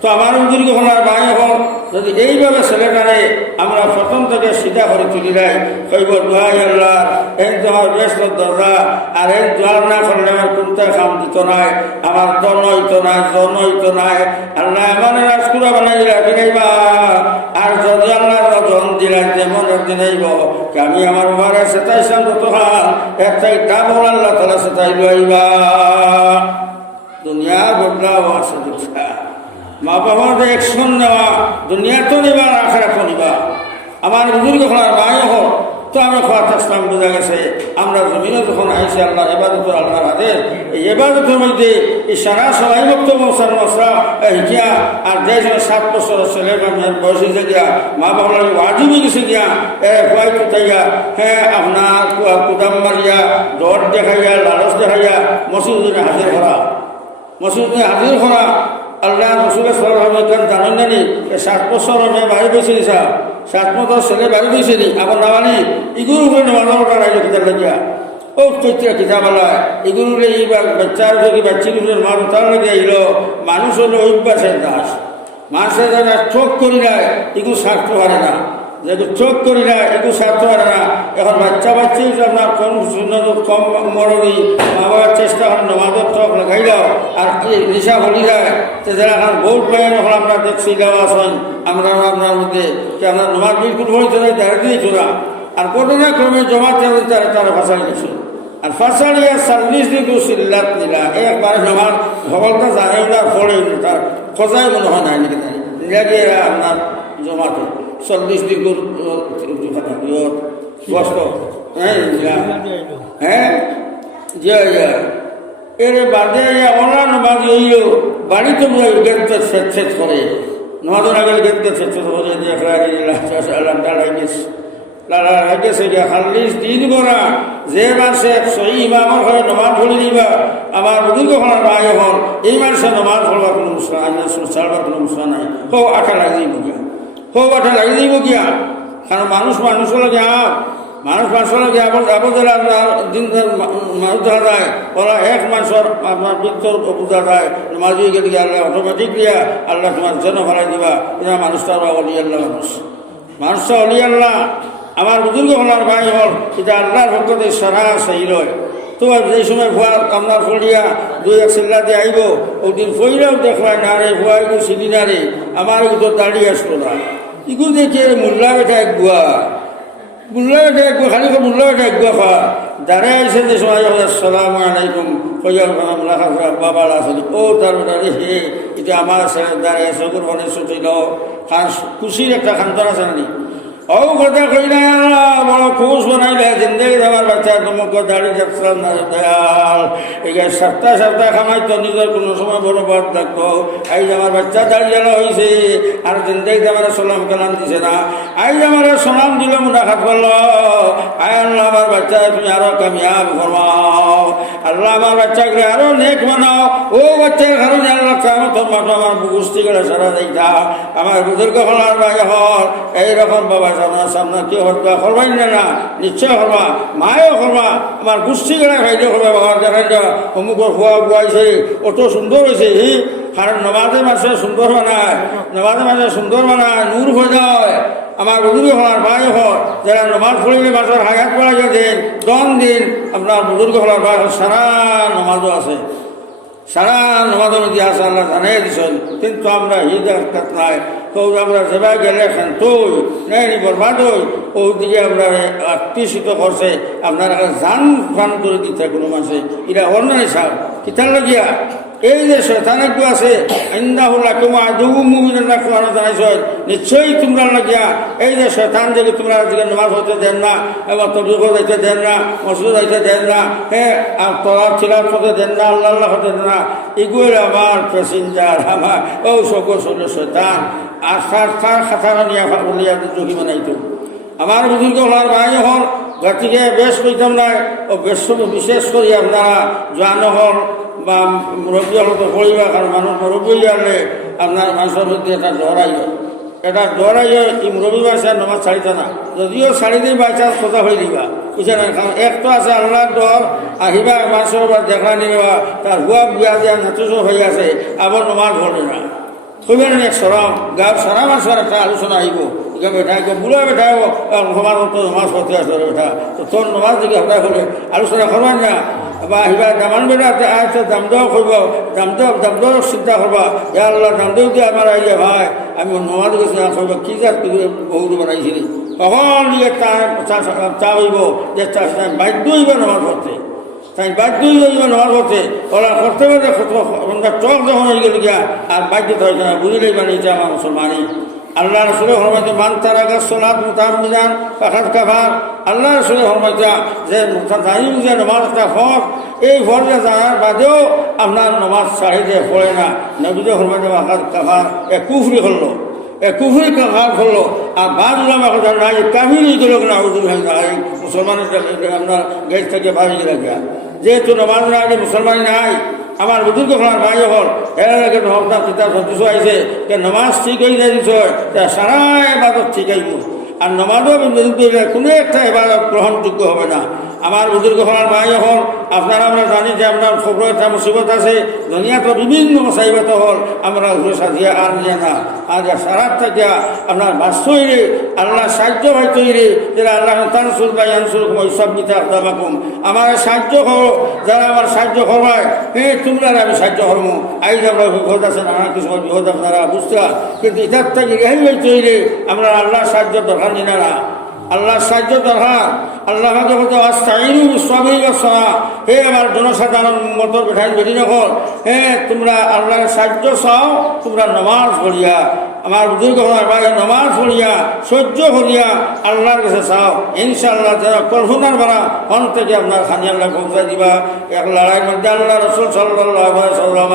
তো আমার বুজুর্গ হলার ভাই হল যদি এইভাবে ছেলেটারে আমরা প্রথম থেকে সিধা করে তুলি দেয় কইব দোয়াই আল্লাহ এই তোমার ব্যস্ত দরজা আর এই দোয়ার না করলে আমার কোনটা কাম দিত নাই আমার দন হইতো নাই আল্লাহ আমার রাজকুড়া বানাই দিলাইবা আর যদি আল্লাহ জন দিলাই যেমন একদিন আইব আমি আমার বাবারে সেটাইছিলাম যতক্ষণ একটাই ডাবল আল্লাহ তালা সেটাই লইবা দুনিয়া বদলাও আছে দীক্ষা মা বাবার একশন নেওয়া দুনিয়া তো নিবা আখেরা তো নিবা আমার বুজুর্গ হলার ভাই হোক তো আমি খোয়া থাকতাম বোঝা গেছে আমরা জমিনে যখন আইসি আল্লাহ এবাদত আল্লাহর আদেশ এই এবাদতের মধ্যে এই সারা সবাই মুক্ত মশার মশা হিকিয়া আর যে 7 বছরের ছেলে বা মেয়ের বয়স হয়েছে গিয়া মা বাবার ওয়াজিবই গেছে গিয়া খোয়াই কুতাইয়া হ্যাঁ আপনার কুদাম মারিয়া দর দেখাইয়া লালচ দেখাইয়া মসজিদে হাজির করা আল্লাহ রসুলের সরকার জানেন জানি 7 বছর মেয়ে বাড়ি বসে দিছা 7 বছর ছেলে বাড়ি বসে নি আবার নামানি ইগুর উপরে নামাজ রাইল কিতার লাগিয়া ও চৈত্রা কিতাবালায় এগুলো এইবার বাচ্চার যদি বাচ্চির মানুষ তার লেগে আইল মানুষ হলো অভ্যাসের দাস মানুষের যারা চোখ করি না এগুলো স্বার্থ পারে না যেহেতু চোখ করি না এগুলো স্বার্থ পারে না এখন বাচ্চা বাচ্চি আপনার কম সুন্দর কম মরণি মা বাবার চেষ্টা করেন নমাজের চোখ লাগাইল আর নিশা হলি যায় তো যারা এখন বহুত পায় এখন আপনার দেখছি দেওয়া আসেন আমরা আপনার মধ্যে যে আপনার নমাজ বিলকুল হয়েছে না দেখা দিয়েছো না আর ঘটনাক্রমে জমা তারা ফাঁসাই গেছে আর ফাঁসাড়িয়া 40 দিন সিল্লাত নিলা একবার নমাজ ভগলটা জানে না ফলে তার খোঁজাই মনে হয় নাই নাকি আপনার জমাতে 40 দিন কষ্ট হ্যাঁ এর বাদে অন্যান্য বাদ হইল বাড়িতে গেটটা শেষ করে নজন আগে গেটটা শেষ করে গেছে 40 দিন করা যে মাসে সহি ইমামর ঘরে নমাজ পড়ি দিবা আমার বুজুর্গ হওয়ার ভাই হল এই মাসে নমাজ পড়বার কোনো ছাড়বার কোনো মুসলা নাই হো আঠা লাগিয়ে দিব গিয়া হো আঠা লাগিয়ে দিব গিয়া কারণ মানুষ মানুষের লগে মানুষের লগে আবদার দিন মানুষ দেখা যায় ওরা এক মাসের আপনার বৃত্তর বোঝা যায় নমাজ হয়ে গেলে আল্লাহ অটোমেটিক দিয়া আল্লাহ তোমার জন্য ভাড়াই দিবা এটা মানুষটা অলি আল্লাহ মানুষটা অলি আল্লাহ আমার বুজুর্গ হলার ভাই হল এটা আল্লাহর ভক্ততে সারা সেই রয় তো যে সময় ভুয়া আপনার ফলিয়া 2-1 চিল্লা দিয়ে আইব ওদিন ফইরাও দেখলায় না রে ভুয়া এগুলো চিনি না রে আমার এগুলো দাঁড়িয়ে আসলো না এগুলো দেখে মোল্লা বেটা একগুয়া খালি মোল্লা বেটা একগুয়া খা দাঁড়ায় আইসে যে সময় আসসালাম আলাইকুম ফজল বাবার আসলে ও তার দাঁড়িয়ে হে এটা আমার দাঁড়িয়ে আছে কোরবানি ছুটি দাও খান খুশির একটা খান্তন আছে না ও কথা কই না বড় খুশ বানাইলে জিন্দগি আমার বাচ্চা তোমাকে দাঁড়িয়ে যাচ্ছিলাম না দয়াল এই সপ্তাহে খামাই তো নিজের কোনো সময় বড় বাদ থাকতো এই যে আমার বাচ্চা দাঁড়িয়ে হয়েছে আর জিন্দগি আমার সালাম কালাম দিছে না এই যে আমার সালাম দিল মুনাফাত করলো আয় আল্লাহ আমার বাচ্চা তুমি আরো কামিয়াব ফরমাও আল্লাহ আমার বাচ্চাকে আরো নেক বানাও ও বাচ্চার কারণে আল্লাহ কামতর মাঠে আমার বুকুস্তি করে সারা দিতা আমার বুজুর্গ হলার ভাই হল এইরকম বাবা সামনে কি হরবা করবাই না নিশ্চয় করবা মায়েও করবা আমার গুষ্টি গেলে খাইলে করবা বাবার দেখা যা অমুকর খোয়া বুয়াইছে অত সুন্দর হয়েছে কারণ নমাজে মাসে সুন্দর বানায় নমাজে মাসে সুন্দর বানায় নূর হয়ে যায় আমার বুজুর্গ হলার ভাই হল যারা নমাজ পড়িলে মাসের হায়াত পড়া দিন 10 দিন আপনার বুজুর্গ হলার ভাই সারা নমাজও আছে সারা নমাজের ইতিহাস আল্লাহ জানিয়ে দিচ্ছেন কিন্তু আমরা হিদাত নাই তো আমরা যেবা গেলে এখন তুই নেই বরবাদ হই ওদিকে আমরা আকৃষিত করছে আপনার জান ফান করে দিতে কোনো মাসে এটা অন্য হিসাব কিতার লাগিয়া এই যে শয়তান একটু আছে নিশ্চয়ই তোমরা লাগিয়া এই যে শয়তান যে তোমরা নামাজ হইতে দেন না এবং তবলিগ হইতে দেন না মসজিদ হইতে দেন না হ্যাঁ আর তলার ছিলার হতে দেন না আল্লাহ আল্লাহ হতে দেন না এগুলো আমার প্যাসেঞ্জার আমার ও সকল শয়তান আর তার খাতারা নিয়ে বলিয়া যোগী বানাইতো আমার বুজুর্গ হওয়ার ভাই হল গতিকে বেশ কইতাম না ও বিশেষ করে আপনারা জোয়ানো হল বা মুরব্বী হল তো পড়িবা কারণ মানুষ মুরব্বী আনলে আপনার মানুষের মধ্যে এটা ডরাই এই মুরব্বী বাচ্চা নমাজ ছাড়িত না যদিও ছাড়ি দিই বাচ্চার কথা হয়ে দিবা বুঝে না কারণ এক তো আছে আল্লাহর ডর আহিবা মানুষের বা দেখা নিবা তার হুয়া বিয়া দেওয়া নাতুজ হয়ে আছে আবার নমাজ ভরে না কইবেন এক সরম গাঁর সারা মানুষের একটা আলোচনা আহিব বেঠাই বুড়া বেঠাই সমাজ তো নমাজ পড়তে আসবে বেঠা তো তোর নমাজ দিকে হঠাৎ করে আলোচনা করবেন না বা আহিবা দামান বেটা আচ্ছা দাম দেওয়া করব দাম দেওয়ার চিন্তা করবা ইয়া আল্লাহ দাম দেও দিয়ে আমার আইলে ভাই আমি নমাজ গেছি না করবো কি যাক বহুত বানাইছিলি তখন দিয়ে চা হইব যে বাধ্য হইব নমাজ পড়তে তাই বাধ্য হইব নমাজ পড়তে ওরা করতে পারে চক যখন হয়ে গেল গিয়া আর বাধ্যতা হয়েছে না বুঝলেই বানিয়েছে আমার মুসলমানই আল্লাহ রসুলের হরমাতে মান তারাকা সোলাদ মুতামিদান পাখাত কাফার আল্লাহ রসুলের হরমাতা যে জানিব যে নমাজটা ফর এই ফরটা জানার বাদেও আপনার নমাজ ছাড়ি দিয়ে পড়ে না নবীদের হরমাতে পাখাত কাফার কুফরি করলো কুফরি কাফার করলো আর বাদ উলামা কথা নাই কাহিনী গেল না মুসলমানের আপনার গেট থেকে বাড়ি গেলে গিয়া যেহেতু নমাজ না আগে মুসলমান নাই আমার বুজুর্গ হলার ভাই হল এর আগে হকদার কিতাব সন্তুষ্ট আইছে যে নমাজ ঠিক হয়ে যায় দিছ সারা বাদত ঠিক আইব আর নমাজও কোনো একটা এবাদত গ্রহণযোগ্য হবে না। আমার বুজুর্গ হওয়ার ভাই হল আপনারা আমরা জানি যে আপনার খবর একটা মুসিবত আছে, দুনিয়া তো বিভিন্ন মুসাইবত হল আমরা ঘুরে সাজিয়া আর নিয়ে না আর সারাত থাকিয়া আপনার বাস্তরে আল্লাহ সাহায্য হয় তৈরি যারা আল্লাহ তানসুর বা ইয়ানসুর সব নিতে আপনাকুম আমার সাহায্য করো, যারা আমার সাহায্য করবায় তোমরা আমি সাহায্য করবো। আইজ আমরা বিপদ আছে নানা কিছু বিপদ আপনারা বুঝতে, কিন্তু এটার থেকে রেহাই হয় তৈরি আমরা আল্লাহ সাহায্য দরকার নিনা না, আল্লাহ সাহায্য দরকার। আল্লাহ হে আমার জনসাধারণ মতো বেঠাই বেরি নকল, তোমরা আল্লাহর সাহায্য চাও, তোমরা নমাজ পড়িয়া আমার বুজুর্গ নমাজ পড়িয়া সহ্য করিয়া আল্লাহর কাছে চাও, ইনশাআল্লাহ যারা কল্পনার বাড়া হন থেকে আপনার খানি আল্লাহ পৌঁছাই দিবা। এক লড়াই মধ্যে আল্লাহ রসুল সাল্লাল্লাহু আলাইহি সাল্লাম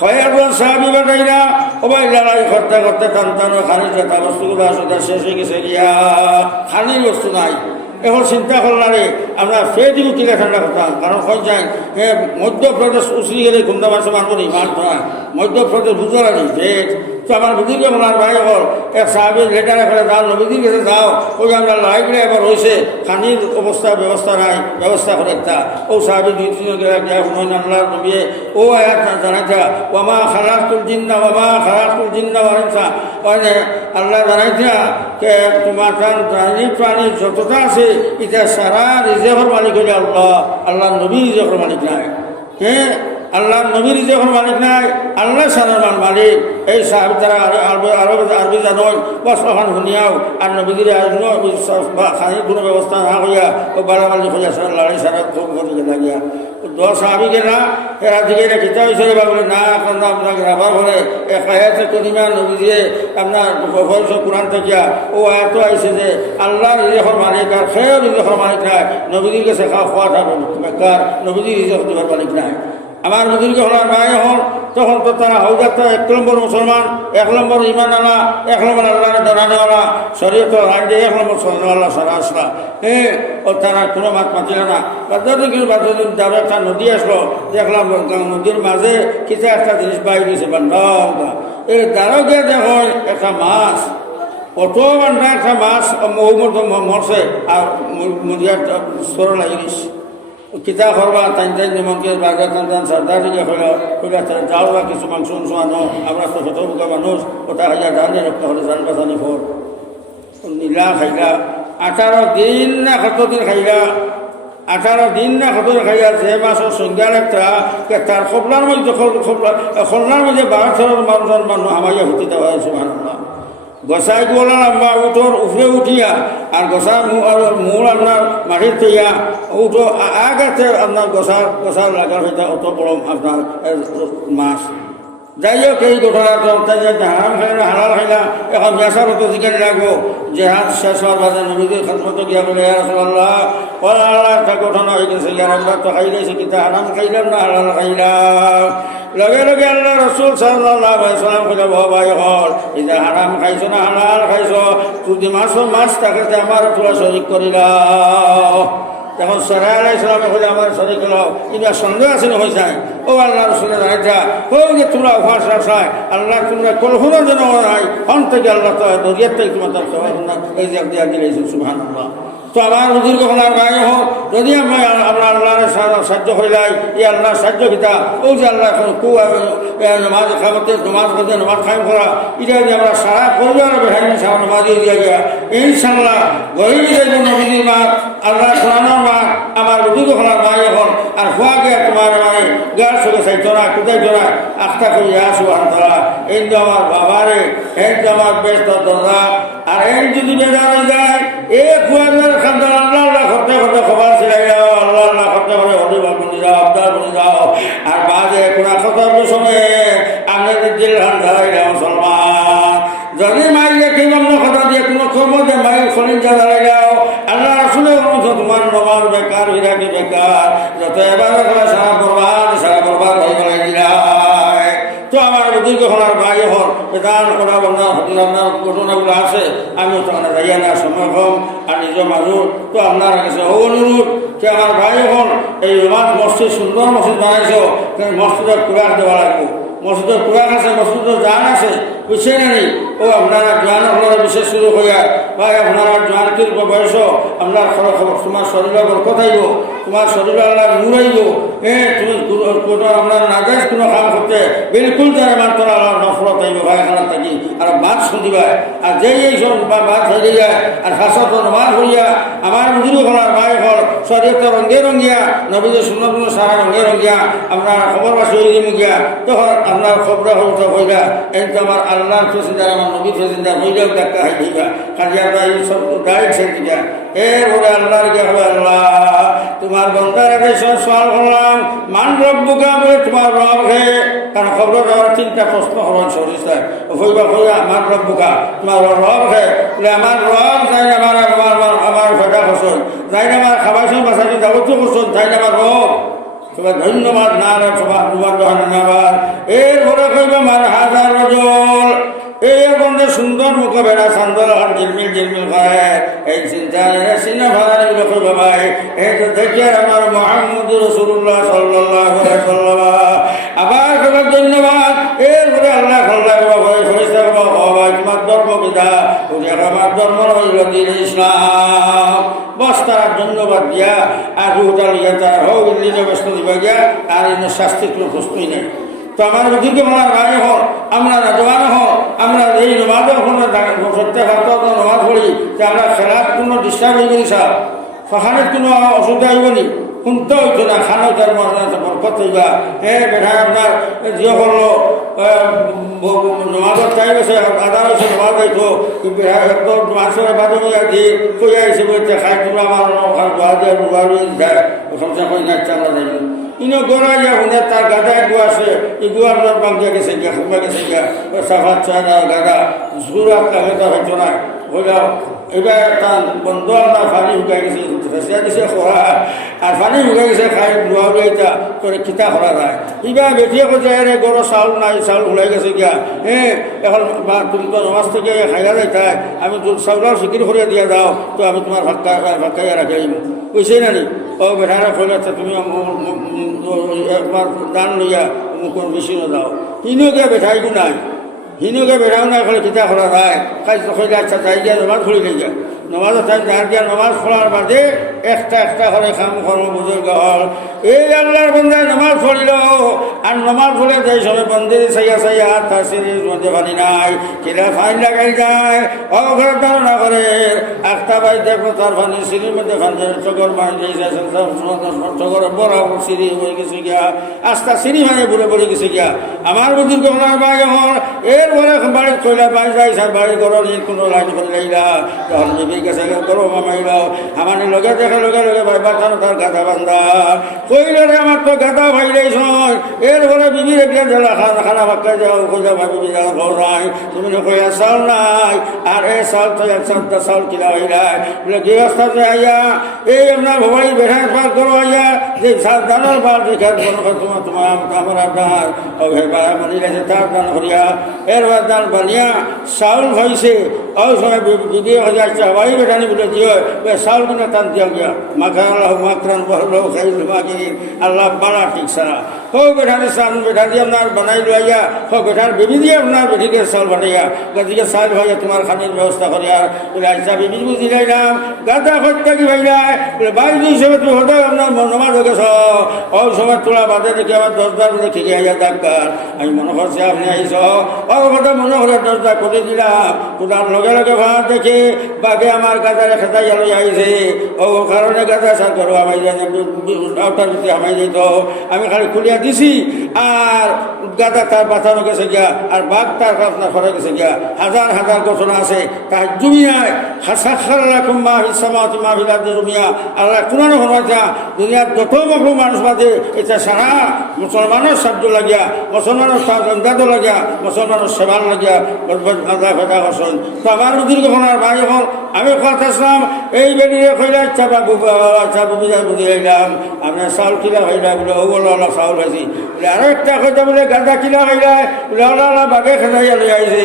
হয় একজন সাহাবী বাটাইরা ওবাই লড়াই করতে করতে টান টানো খানির যেটা বস্তুগুলো আসলে শেষ হয়ে গেছে গিয়া খানির বস্তু নাই। এখন চিন্তা করলারে আমরা ফেটি উঠিলে ঠান্ডা করতাম, কারণ হয় যায় মধ্যপ্রদেশ উচলি গেলে ঘুমটা মাসে মানব নি মান নয়, মধ্যপ্রদেশ বুঝলানি ফেট। তো আমার বুঝিকে বলার ভাই হল এক সাহাবের লেটার এখানে যাও, নবীদের কাছে যাও, ওই আমরা লড়াই করে এবার হয়েছে খানির অবস্থা ব্যবস্থা নাই, ব্যবস্থা করে একটা ও সাহাবি দুই তিন আল্লাহ নবী ও আয়াত জানাইছা ওমা খালাকুল জিন্না ওমা খালাকুল জিন্না ওয়ারিসা মানে আল্লাহ জানাইছা কে তোমার প্রাণী যতটা আছে এটা সারা রিজেকের মালিক হলে আল্লাহ, আল্লাহ নবী রিজেকের মালিক নাই। হ্যাঁ, আল্লাহ নবী রিজেকের মালিক নাই, আল্লাহ সাধারণ মালিক। এই সাহেব তারা আরবি জানয় বস ওখান শুনিয়াও আর নবীদের খানির কোনো ব্যবস্থা না হইয়া ও বাড়াবাড়ি হইয়া লড়াই সারা খুব করে লাগিয়া দশ সাহাবিকে না এরা দিকে এটা কিতাব হিসেবে বা বলে না এখন আপনাকে রাবার বলে এক আয়াতে করিমা নবী দিয়ে আপনার কোরআন থাকিয়া ও আয়াত আইসে যে আল্লাহ রিজেকের মালিক আর খেয়েও রিজেকের মালিক নাই, নবীদের কাছে খাওয়া বেকার, নবীদের রিজেক দেওয়ার মালিক নাই। আমার বুজুর্গ হলার ভাই হল তখন তো তারা হৌজাত 1 নম্বর মুসলমান, 1 নম্বর ইমান আলা, 1 নম্বর আল্লাহ জানানেওয়ালা, শরীয়ত রাজ্যে 1 নম্বর সন্ন্যাল্লাহ সারা আসলা। ও তারা কোনো মাত মাতিল না। বাদ্যদিন কিন্তু বাদ্যদিন যারা একটা নদী আসলো, দেখলাম নদীর মাঝে কিছু একটা জিনিস বাই দিয়েছে বান্ধা, এই দ্বারও গিয়ে দেখো একটা মাছ, অত বান্ধা একটা মাছ মরছে আর মুদিয়ার সর লাগি দিচ্ছে। কিতা করবা টাইম টাইম যেমনকে বাজার টান সর্দার দিকে যাও বা কিছু মাংস মাংস আনো, আমরা তো ছোট বোকা মানুষ ওটা হাজার জানে রক্ত হলে জান বাঁচানি ফোর নীলা খাইলা 18 দিন না 7 দিন খাইলা, 18 দিন না 7 দিন খাইয়া যে মাছের সংজ্ঞা একটা তার খোপলার মধ্যে খোলনার মধ্যে 12 মানুষ আমাইয়া হতে দেওয়া হয়েছে মানুষ গসাই গোলার আমরা উঠোর উফরে উঠিয়া আর গসার মূল আপনার মাটির তৈয়া উঠো আগাতে আপনার গসার লাগার হইতে অত বড় আপনার মাছ। যাই হোক এই ঘটনা হারাম খাইলা হালাল খাইলা এখন গ্যাসার মতো জিজ্ঞাসা লাগবো যে হাত শেষ হওয়ার বাদে নবীদের খাতমতো গিয়া বলে আল্লাহ আল্লাহ একটা ঘটনা হয়ে গেছে ইয়ার আমরা তো খাই গেছি কিন্তু হারাম খাইলাম না হালাল খাইলাম। লগে লগে আল্লাহ রসুল সাল্লাল্লাহু আলাইহি ওয়াসাল্লাম কইলা ভাই হল এটা হারাম খাইছো না হালাল খাইছো, যদি মাছ তাকে আমার পুরা শরীক করিলাম। যখন সরাই আলাইসালামে হলে আমার শরীর গেল কিন্তু সন্দেহ আছে না হয়েছে ও আল্লাহ রসুলের রাজা ওই যে তোমরা উপাস রাসায় আল্লাহ তোমরা কলহনা যেন নাই হন থেকে আল্লাহ তো দরিয়ার থেকে তোমার এই যে দিয়া দিলেছেন সুবহানাল্লাহ। তো আমার বুজুর্গ হলার ভাই হোক যদি আমরা আল্লাহর সাহায্য হইলাই এই আল্লাহর সাহায্য কিতা ও যে আল্লাহ নমাজ খামতে নমাজ করতে নমাজ খাইম করা এটা যদি আমরা সারা পরিবার বেহাই সারা নমাজিয়ে দিয়া গিয়া ইনশাল্লাহ গরিবের নবীর মাত আল্লাহ কোরআনের মাত আমার বুজুর্গ হলার ভাই এখন আর হওয়া গিয়া তোমার মানে গার সঙ্গে চাইতো না কোথায় জোড়া আস্থা করি আসু আন্তরা এই তো আমার বাবারে এই তো আমার ব্যস্ত দরজা আর এই যদি বেজার হয়ে যায় এ কুয়ার খান্দার আল্লাহ আল্লাহ করতে করতে খবর ছিলাই যাও আল্লাহ আল্লাহ করতে করে হরিবার বনি যাও আবদার বনি যাও আর বাজে কোনা খতর সময়ে আমাদের জেল হান ধরাই যাও মুসলমান যদি মাইলে কি অন্য কথা দিয়ে কোনো কর্ম যে মাই খলিন যা ধরাই যাও আল্লাহ রসুলের অনুষ্ঠ তোমার নমাজ বেকার হইরাকি বেকার যত এবার সারা বরবাদ হয়ে গেলাই দিলাই। তো আমার বুজুর্গ হলার ভাই হল বেদান করা বন্ধা হতিলার ঘটনাগুলো আছে আমিও তো যাইয়া না সময় কম আর নিজের মানুষ তো আপনার কাছে অনুরোধ যে আমার ভাই হল এই নমাজ মসজিদ সুন্দর মসজিদ বানাইছ কিন্তু মসজিদের কুড়ার দেওয়া লাগবে মসজিদের কুয়াক আছে, মসজিদের জান আছে, বুঝছে না নি? ও আপনারা জোয়ান হলে বিশেষ শুরু হইয়া ভাই আপনারা জোয়ান কিরব বয়স আপনার তোমার শরীরে বরকত আইব, তোমার শরীরে আল্লাহ নূর আইব। তুমি আপনার নাজাইজ কোনো কাম করতে বিলকুল যারা মানতো না আল্লাহ নফরত আইব ভাই খানার থাকি আর বাদ শুনিবা। আর যেই এই সব বাদ হয়ে যায় আর ফাঁসত নমাজ হইয়া আমার বুঝিব হলার ভাই হল শরীয়ত রঙে রঙিয়া নবীদের সুন্দর সারা রঙে রঙিয়া আপনার খবর বাসি হয়ে যাবো গিয়া তখন আপনার খবর হইত হইলা এই তো আমার আল্লাহর ফেসিন্দার আমার নবীর ফেসিন্দার হইলেও দেখা হাই দিবা খালিয়া ভাই সব ডাইরেক্ট সে দিবা। এরপরে আল্লাহর গিয়া হবে আল্লাহ তোমার বন্ধার আগে সওয়াল করলাম মান রব্বুকা বলে তোমার রব হে, কারণ খবর দেওয়ার 3টা প্রশ্ন হরণ সরিষায় হইবা হইয়া আমার রব্বুকা তোমার রব হে বলে আমার রব যাই আমার আমার ভেটা ফসল যাই আমার খাবাসি বাসাটি যাবতীয় ফসল যাই আমার রব তোমার ধন্যবাদ না তোমার তোমার ধন্যবাদ। এরপরে কইবা মার হাজার রজল এই বন্ধে সুন্দর মোকাবেলা সান্দর আর ঝিলমিল ঝিলমিল করে এই চিন্তা সিনা ভাড়া কইবা ভাই এই তো দেখিয়ার আমার মোহাম্মদ রাসূলুল্লাহ সাল্লাল্লাহু আলাইহি ওয়াসাল্লাম আবার তোমার ধন্যবাদ। এরপরে আল্লাহ আল্লাহ ভাই ফরিস্তা ভাই তোমার ধর্ম কিতা আমার ধর্ম হইল দ্বীন ইসলাম। বস তারা ধন্যবাদ দিয়া আর রুহটা লিয়া তারা হোক নিজে ব্যস্ত দিবা গিয়া আর এনে শাস্তির কোনো প্রশ্নই নেই। তো আমার বুদ্ধিকে বলার ভাই হল আমরা জোয়ান হল আমরা এই নমাজের সত্যি ভাত নমাজ পড়ি যে আমরা খেলার কোনো ডিস্টার্ব হয়ে গেলি সাহ সখানের কোনো অসুবিধা হইব নি শুনতে হইতো না খানো তার বরকত হইবা। বেঠা আপনার জিও করলো নমাজত চাই গেছে আদা হয়েছে নমাজ যাইতো মাছের বাদে দিয়ে কইয়া হিসেবে খাই তোমরা আমার দোয়া দিয়ে ডুবা যায় সমস্যা কই না আমরা যাই ইনো গোড়া যা হুনে তার গাদা গু আছে এই গুয়ার বাঙ্গিয়া গেছে গিয়া খুবা গেছে গিয়া সাফাত ছয় গাদা জুরা কাহেতা হইতো না হইলা এবার তার বন্ধ না পানি শুকাই গেছে ফেসিয়া দিছে খোয়া আর পানি শুকাই গেছে খাই লোয়া উড়াইতা তোরে খিতা খরা যায় এবার বেটিয়ে কৈছে রে গরো চাউল নাই চাউল ওলাই গেছে গিয়া এখন তুমি তো নমাজ থেকে খাইয়া যাইতাই আমি চাউলার ফিকির করিয়া দিয়া যাও তো আমি তোমার ভাক্কাইয়া রাখি আইব কইছে না নি? ও বেঠারা কইলে তুমি একবার দান লইয়া মোক বেশি নাযাও হিনোকে বেঠাইকো নাই হিনোকে বেঠাও নাই ফলে কিতা খরা যায় খাই কইলে আচ্ছা যাই গিয়া নমাজ খুলি নাই গিয়া নমাজের টাইম যার গিয়া নমাজ পড়ার বাদে একটা করে খাম কর্ম বুজুর্গ হল এই আল্লাহর বন্ধায় নমাজ পড়িল আর নমাজ পড়ে যাই সবে বন্ধে চাইয়া আর তার সিরিজ মধ্যে পানি নাই কিনা ফাইন লাগাই যায় অঘরের ধারণা করে একটা বাই দেখো তার পানি সিঁড়ির মধ্যে চকর মারি যাইছে চকর বড় সিঁড়ি হয়ে গেছে গিয়া আস্তা সিঁড়ি মানে বুড়ে পড়ে গেছে গিয়া আমার বুজুর্গ ওনার বাই হল এরপরে বাড়ির কইলা বাই যাইছে বাড়ির ঘর কোনো লাইন করে লাইলা তখন গেছে গরো মামাইলাও আমার লগে দেখে লগে লগে ভাই বাঁচানো তার গাদা বান্ধা কইলে রে আমার তো গাদা ভাই যাইছ এরপরে বিবির একটা জেলা খানা ভাক্কা যাও কইলা ভাই বিবি যাও ঘর নাই তুমি কইয়া চাউল নাই আর এই চাউল তো এক চারটা চাউল কিনা হইলাই বলে গৃহস্থ যে আইয়া এই আপনার ভবাই বেঠা পার করো আইয়া যে দানোর বার দেখে তোমার তোমার আমার আপনার মানি গেছে তার দান করিয়া এরপর দান বানিয়া চাউল হয়েছে ওই সময় বিবি হয়ে যাচ্ছে ভাই বেটানি বলে দিও চাউল কিনে টান দিয়া গিয়া মাখান মাখরান বহলো খাইল মাগি আল্লাহ বাড়া ঠিক সারা হো বেঠানি চাল বেঠা দিয়ে আপনার বানাই লাইয়া হো বেঠার বিবি দিয়ে আপনার বেটিকে চাউল বানাইয়া গতিকে চাউল ভাইয়া তোমার খানির ব্যবস্থা করিয়া বলে আচ্ছা বিবি বুঝি লাইলাম গাদা হত্যা কি ভাইলাই বলে ভাই দুই সময় তুমি হঠাৎ আপনার নমাজ হয়ে গেছ ওই সময় তোলা বাদে দেখি আবার 10বার বলে খেয়ে আইয়া ডাক্তার আমি মনে করছি আপনি আইস ও কথা মনে করে 10টা করে দিলাম তোলার লগে লগে ভাত দেখে বাঘে আমার গাদার খেতাই আলো আইছে ও কারণে গাদা সার করো আমায় আউটার ভিতরে আমায় যেত আমি খালি খুলিয়া দিছি আর গাদা তার বাঁচানো গেছে গিয়া আর বাঘ তার আপনার ফরে গেছে গিয়া হাজার হাজার ঘটনা আছে তার জুমিয়ায় হাসাখারুম মাহিসামাতি মাহিলা জুমিয়া আল্লাহ কোরআন হমাইতা দুনিয়ার যত মকলু মানুষ বাদে এটা সারা মুসলমানের সাহায্য লাগিয়া মুসলমানের সাহায্য লাগিয়া মুসলমানের সেবার লাগিয়া আদা ফেদা হসন তো আমার দীর্ঘ ঘটনার ভাই হল আমি কথাছিলাম এই বেরিয়ে কইলা চাপা বুঝা বুঝে এলাম আপনার চাউল কিনা হইলা বলে ও বলো অলপ চাউল হয়েছি বলে আরো একটা কইতা বলে গাদা কিনা হইলা বলে ওলা বাঘে খেদাইয়া লই আইছে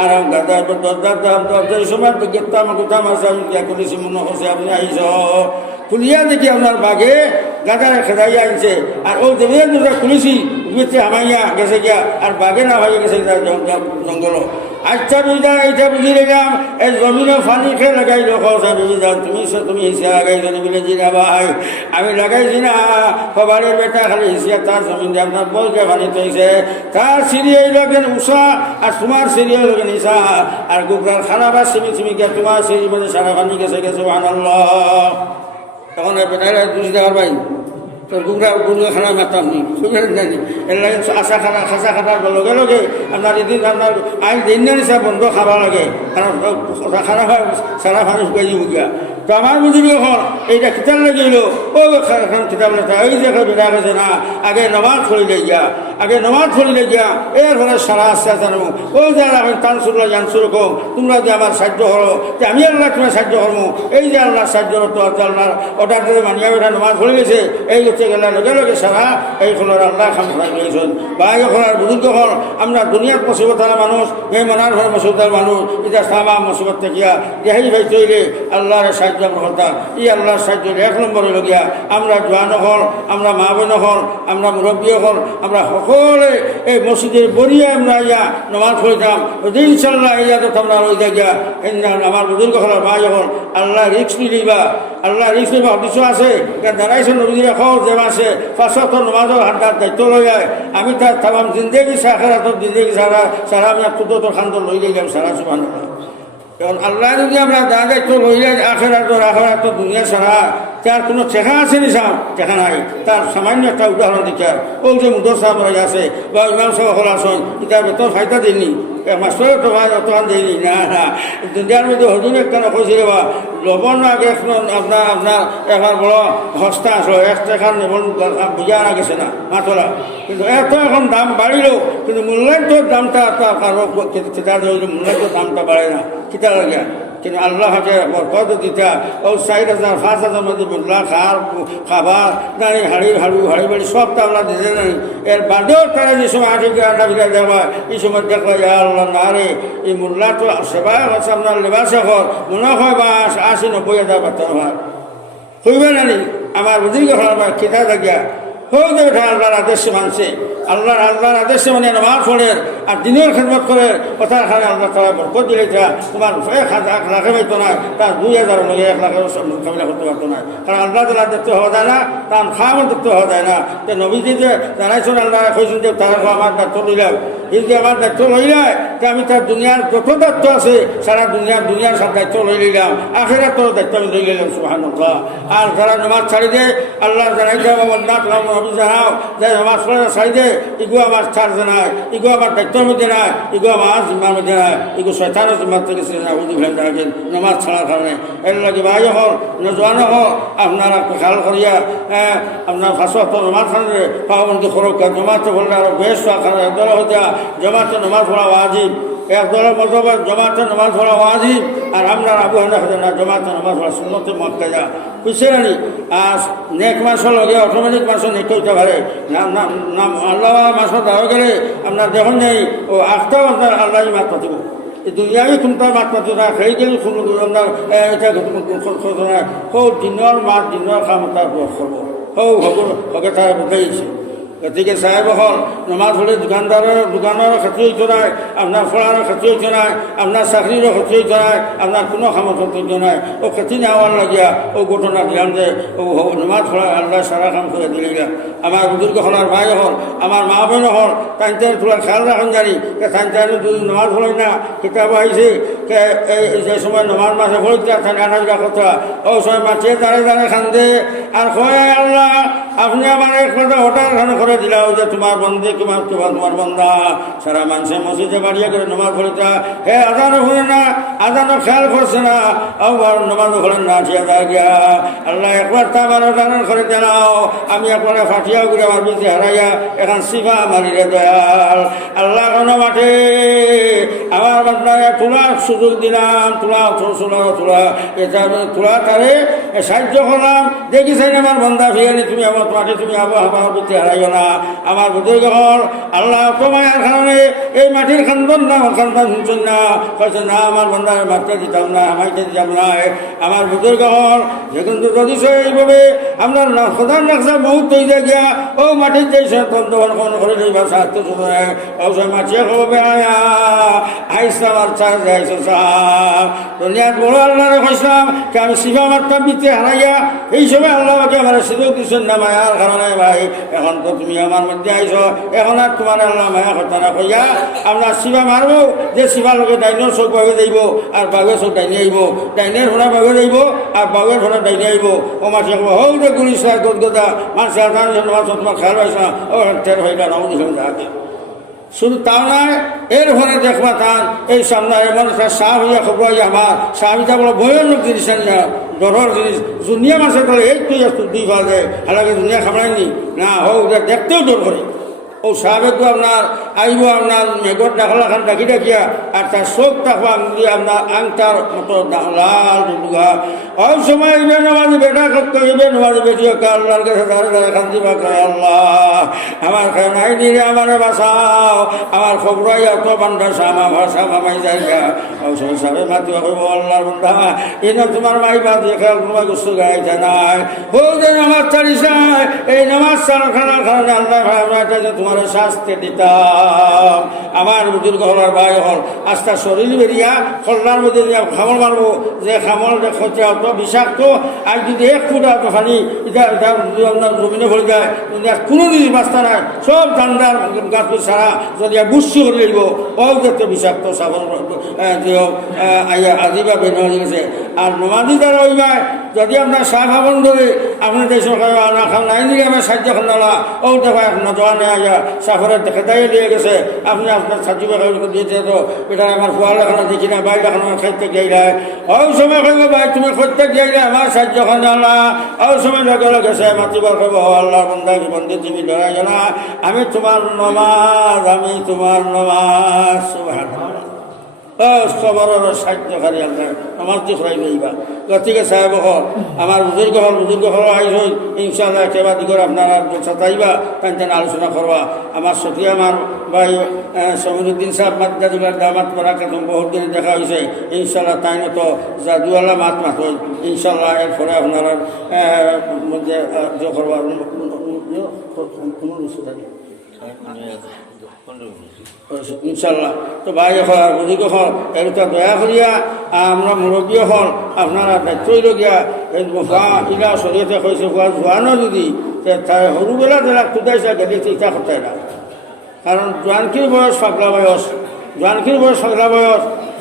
আর গাদা দরজার দাম দরজার সময় গেতাম গুতাম আছে আমি কিয়া করেছি মনে হচ্ছে আপনি আইস খুলিয়া দেখি আপনার বাঘে গাদারে খেদাইয়া আনছে আর ও দেবে দুটা খুলেছি বিতে হামাইয়া গেছে গিয়া আর বাঘে না হয়ে গেছে জঙ্গল। আচ্ছা বুঝা এইটা বুঝি রেগাম এই জমিনে পানি খেয়ে লাগাই লোক বুঝা তুমি হিসা লাগাইছো বলে জিরা ভাই আমি লাগাইছি না সবারের বেটা খালি হিসিয়া তার জমিন দিয়ে আপনার বলকে পানি তৈছে তার সিরিয়াই লগেন উষা আর তোমার সিরিয়াই লগেন ইসা আর গুগরার খানা বা সিমি গিয়া তোমার সিরি মানে সারা পানি গেছে সুবহানাল্লাহ। তখন বেটারা বুঝি দেওয়ার ভাই তোর গুগরা খানা মাতাম নি জানি এর লাগে আশা খানা খাসা খানার লগে লগে আপনার এদিন আপনার আইন দিন নিচা বন্ধ খাবার লাগে কারণ খানা খাওয়া সারা পানি শুকাই দিব গিয়া। তো আমার বুঝিবি এখন এইটা কিতাব লাগিল ও কিতাব লেখা এই যে বেড়া গেছে না আগে নমাজ ফলিলে গিয়া এর ফলে সারা আস্তে জানবো ওই যে আমি তানসুল্লাহ জানসুর কম তোমরা যে আমার সাহায্য করো যে আমি আল্লাহ তোমার সাহায্য করবো এই যে আল্লাহ সাহায্য করতো আল্লাহর অর্ডার দিয়ে মানিয়া বেটা নমাজ ফলি গেছে এই হচ্ছে গেলে লগে লগে সারা এই ফলের আল্লাহ খাম খাই গেছেন বা এই ফলের বুজুর্গ হল আমরা দুনিয়ার মুসিবতার মানুষ এই মনার ঘর মুসিবতার মানুষ এটা সামা মুসিবত থেকে দেহাই ভাই তৈরি আল্লাহর সাহায্য কথা ই আল্লাহর সাহায্য 1 নম্বরে লগিয়া আমরা জোয়ান হল আমরা মা বোন হল আমরা মুরব্বী হল আমরা সকলে এই মসজিদের বরিয়া আমরা ইয়া নমাজ পড়িতাম ইনশাল্লাহ ইয়াতে তোমরা রই গিয়া আমার বুজুর্গ হল ভাই হল আল্লাহ রিক্স নিলিবা অদৃশ্য আছে দাঁড়াইছে নবীদের খবর যে আছে 5 ওয়াক্ত নমাজের হাড্ডার দায়িত্ব লই যায় আমি তার তাম জিন্দেগি সাখারাতর জিন্দেগি সারা আমি কুদরত খান্ত লই গেলাম সারা সুবহানাল্লাহ। কারণ আল্লাহ যদি আমরা দায়িত্ব লইলে আখেরাত দুনিয়া ছাড়া তার কোনো ঠেকা আছে নি সাম ঠেকা নাই। তার সামান্য একটা উদাহরণ দিচ্ছে ওই যে মুদর সাহেব আছে বা ইমাম সাহেব হল আসন এটা বেতন ফায়দা দিননি মাস্টারের তো ভাই অতখান দিইনি না দুনিয়ার মধ্যে হজুর কেন কইছিল বা লবণ আগে আপনার এখন বড় হস্তা আসলো 1 টাকার নেবন বুঝা না গেছে না মাতলা কিন্তু এত এখন দাম বাড়িল কিন্তু মূল্যায়নের দামটা কারো মূল্যায়নের দামটা বাড়ে না কিতা লাগে কিন্তু আল্লাহ হাতে বরকত দিতা ও 4,000 5,000 মধ্যে মুল্লা খাবার দাঁড়ি হাড়ি বাড়ি সব তো আল্লাহ দিতে নাই। এর বাদেও তারা যে সময় 8 বিঘা দেওয়া এই সময় দেখলো আল্লাহ না রে এই মুল্লা তো সেবায় হচ্ছে আপনার লেবাসে হর মনে হয় বা 80-90,000 বেতন হয় হইবে না নি আমার বুঝি গেলাম কেতা লাগিয়া হয়ে যাবে আল্লাহর আদেশে মানছে আল্লাহর আদেশে মানে নামাজ পড়ে আর দিনের খেদমত করে কথার খানে আল্লাহ তারা বরকত দিলে তোমার 1 লাখে পাইতো না তার 2,000 লগে 1 লাখের মোকাবিলা করতে পারতো না কারণ আল্লাহ তালা দেখতে হওয়া যায় না তার খামও দেখতে হওয়া যায় না যে নবীজি যে জানাইছেন আল্লাহ কইছেন যে তারা আমার দায়িত্ব লইলাম এই যে আমার দায়িত্ব লইলাই যে আমি তার দুনিয়ার যত দায়িত্ব আছে সারা দুনিয়ার সব দায়িত্ব লই নিলাম আখেরাত তোর দায়িত্ব আমি লই নিলাম সুবহানাল্লাহ। আর যারা নামাজ ছাড়ি দে আল্লাহ জানাইছে জানাও যে নামাজ পড়ে ছাড়ি দে ইগু আমার ছাড়ছে নাই ইগু আমার দায়িত্বের মধ্যে নাই ইগু আমার জিম্মার মধ্যে নাই ইগু শয়তানের জিম্মার থেকে উদি ফেলে থাকেন নামাজ ছাড়ার কারণে এর লাগে ভাই হল নজওয়ান হল আপনারা খেয়াল করিয়া আপনার 5 ওয়াক্ত নামাজ খানে পাবন্দি খরক জমাতে বললে আরো বেশ দল হতে জমাতে নামাজ পড়া ওয়াজিব একদলের মতবাদ জমাতে নামাজ পড়া ওয়াজিব আর আমরা আবু হানিফা না জমাতে নামাজ পড়া সুন্নতে মুআক্কাদা বুঝছে না আর নেক মাস লগে অটোমেটিক মাস নেক হইতে পারে নাম আল্লাহ মাস দাঁড়া গেলে আপনার দেখুন নেই ও 8টা আপনার আল্লাহ মাত্রা দিব এই দুনিয়ায় কোনটা মাত্রা না সেই গেলে আপনার এটা ঘটনা সৌ দিনের মাছ দিনের কাম তার করবো হকে তারা বুঝাইছে। গতিকে সাহেব হল নামাজ পড়ে দোকানেরও ক্ষতি হইতে নাই আপনার ফলারও ক্ষতি হইতে নাই আপনার চাকরিরও ক্ষতি হইতে নাই আপনার কোনো খামত হইতে নাই ও ক্ষতি নেওয়ার লাগিয়া ও ঘটনা দিলাম যে ও নামাজ পড়া আল্লাহ সারা কাম করে দিলে আমার বুজুর্গ হলার ভাই হল আমার মা বোন হল তাই তোলার খেয়াল রাখুন জানি তাই যদি নামাজ পড়াই না কিতাব আইছে যে সময় নামাজ মাসে পড়িতে তাই আনাজা কথা ও সময় মাছিয়ে দাঁড়িয়ে খান্দে আর কয় আল্লাহ আপনি আমার এক কথা হঠাৎ করে দিলাও যে তোমার বন্ধে তোমার বন্ধা সারা মানুষের মসজিদে বাড়িয়ে করে নামাজ পড়িতা হে আজানও হলে না আজানও খেয়াল করছে না আবার নামাজও হলেন না ঠিক গিয়া আল্লাহ একবার তা আমার টানান করে দেনাও আমি একবার ফাটিয়া ঘুরে আমার বেশি হারাইয়া এখন সিফা মারিলে দয়াল আল্লাহ কোনো মাঠে আমার বান্দারে তোলার সুযোগ দিলাম তোলা এটা তোলা তারে সাহায্য করলাম দেখি চাই আমার বন্ধা ফিরানি তুমি আমার মাঠে তুমি আবহাওয়ার প্রতি হারাইও না আমার বুজুর্গ হল আল্লাহ তোমার কারণে এই মাটির খান্দন না খান্দান শুনছেন না কয়েছেন না আমার বন্ধার মাত্রা দিতাম না আমাকে দিতাম না আমার বুজুর্গ হল যেখান যদি এইভাবে আমরা প্রধান রাখছা বহুত তৈরি গিয়া ও মাটির যে তন্ত্র করে নেই বা সাহায্য শুনে অবশ্যই মাছিয়ে হবে আইসা আমার চার যাইছো সাহ দুনিয়ার বড় আল্লাহরে কইসাম যে আমি শিবা মাত্রা দিতে হারাইয়া এই সময় আল্লাহকে আমার সুযোগ দিচ্ছেন না মায়ার কারণে ভাই এখন তো তুমি আমার মধ্যে আইছো এখন আর তোমার আল্লাহ মায়া কথা না কইয়া আমরা শিবা মারবো যে শিবা লোকে ডাইনের চোখ বাগে যাইব আর বাঘের চোখ ডাইনে আইব ডাইনের ভোনা বাঘে যাইব আর বাঘের ভোনা ডাইনে আইব ও মাসে হৌ যে গুলিস গদগদা মানুষ তোমার খেয়াল পাইছ না ও টের হয়ে গেল আগে শুধু তাও নয় এর ফলে দেখবা তার এই সামনে এমন একটা সাহ হইয়া খবর আমার সাহিতা বলো ভয়ানক জিনিস না ডর জিনিস দুনিয়া মাসে করে এই তুই একটু দুই পাওয়া যায় হালাকে দুনিয়া খাবড়ায়নি না হোক দেখতেও ডর করে ও সাহেবকে আপনার আইব আপনার মেঘর ডাকলা খান ডাকি ডাকিয়া আর তার চোখ থাকবো আঙুলি আপনার আংটার মতো লাল দুর্গা ওই সময় ইবে নামাজি বেটা করতে ইবে নামাজি বেটিও আল্লাহর কাছে দাঁড়ে দাঁড়ে খান্তি বা আল্লাহ আমার নাই নিরে আমারে বাঁচাও আমার খবর এত বান্ধা সামা ভাষা মামাই জায়গা ওই সময় সাহেব মাতি হইব আল্লাহর বন্ধা এনে তোমার মাই বা দেখে তোমার গুস্তু গাইতে নাই ও যে নামাজ চালিস এই নামাজ চাল খানার কারণে আল্লাহ ভাই তোমার শাস্তি দিতাম আমার বুজুর্গ হলার ভাই হল আস্তা শরীর বেরিয়া খল্লার মধ্যে খামল মারবো যে খামল দেখতে অত বিষাক্ত আর যদি এক ফুট এত খানি এটা আপনার জমিনে ভরে যায় কোনো জিনিস বাস্তা নাই সব ঠান্ডার গাছ ছাড়া যদি বুঝছি করে লাগব ও যাতে বিষাক্ত সাবন আজিবা বের হয়ে গেছে আর নমাজি দ্বারা ওই ভাই যদি আপনার শাহ খাবন ধরে আপনার দেশের না খান নাই দিলে আমার সাহায্য খান্না ও দেখো এখন জোয়া নেই আয়া সাফারের খেতাই দিয়ে গেছে আপনি আপনার সাহায্য দিয়েছে তো এটা আমার ফোয়াল এখানে দেখি না বাইরে এখন খাইতে গিয়ে ওই সময় কইব ভাই তুমি করতে গিয়ে আমার সাহায্য খান্না ওই সময় লগে গেছে মাতিবার কইব আল্লাহর বন্ধা কি বন্ধু তুমি ধরাই না আমি তোমার নমাজ খবরের সাহায্যকারী আপনার আমার তো খরাই লইবা গতিকে সাহেব হল আমার বুজুর্গ হল আইস হই ইনশাআল্লাহ কেবা দিগর আপনারা সাতাইবা তাই আলোচনা করবা আমার সখী আমার ভাই সমীরুদ্দিন সাহেব মাদ্দাদুল্লাহ দামাত করাকে বহুত দিন দেখা হয়েছে ইনশাআল্লাহ তাই তো জাদুয়াল্লাহ মাত হই ইনশাআল্লাহ এরপরে আপনারা মধ্যে করবার ইনশাল্লাহ তো ভাই হল বুঝিকে হল এটা দয়া করিয়া আমরা মুরব্বী হল আপনারা দায়িত্বই লগিয়া ইলা শরীয়তে হয়েছে জোয়ানো যদি তাই সৰুবেলা যারা খুদাইছে গেলে ইটা খটাই না কারণ জোয়ানখির বয়স পাগলা বয়স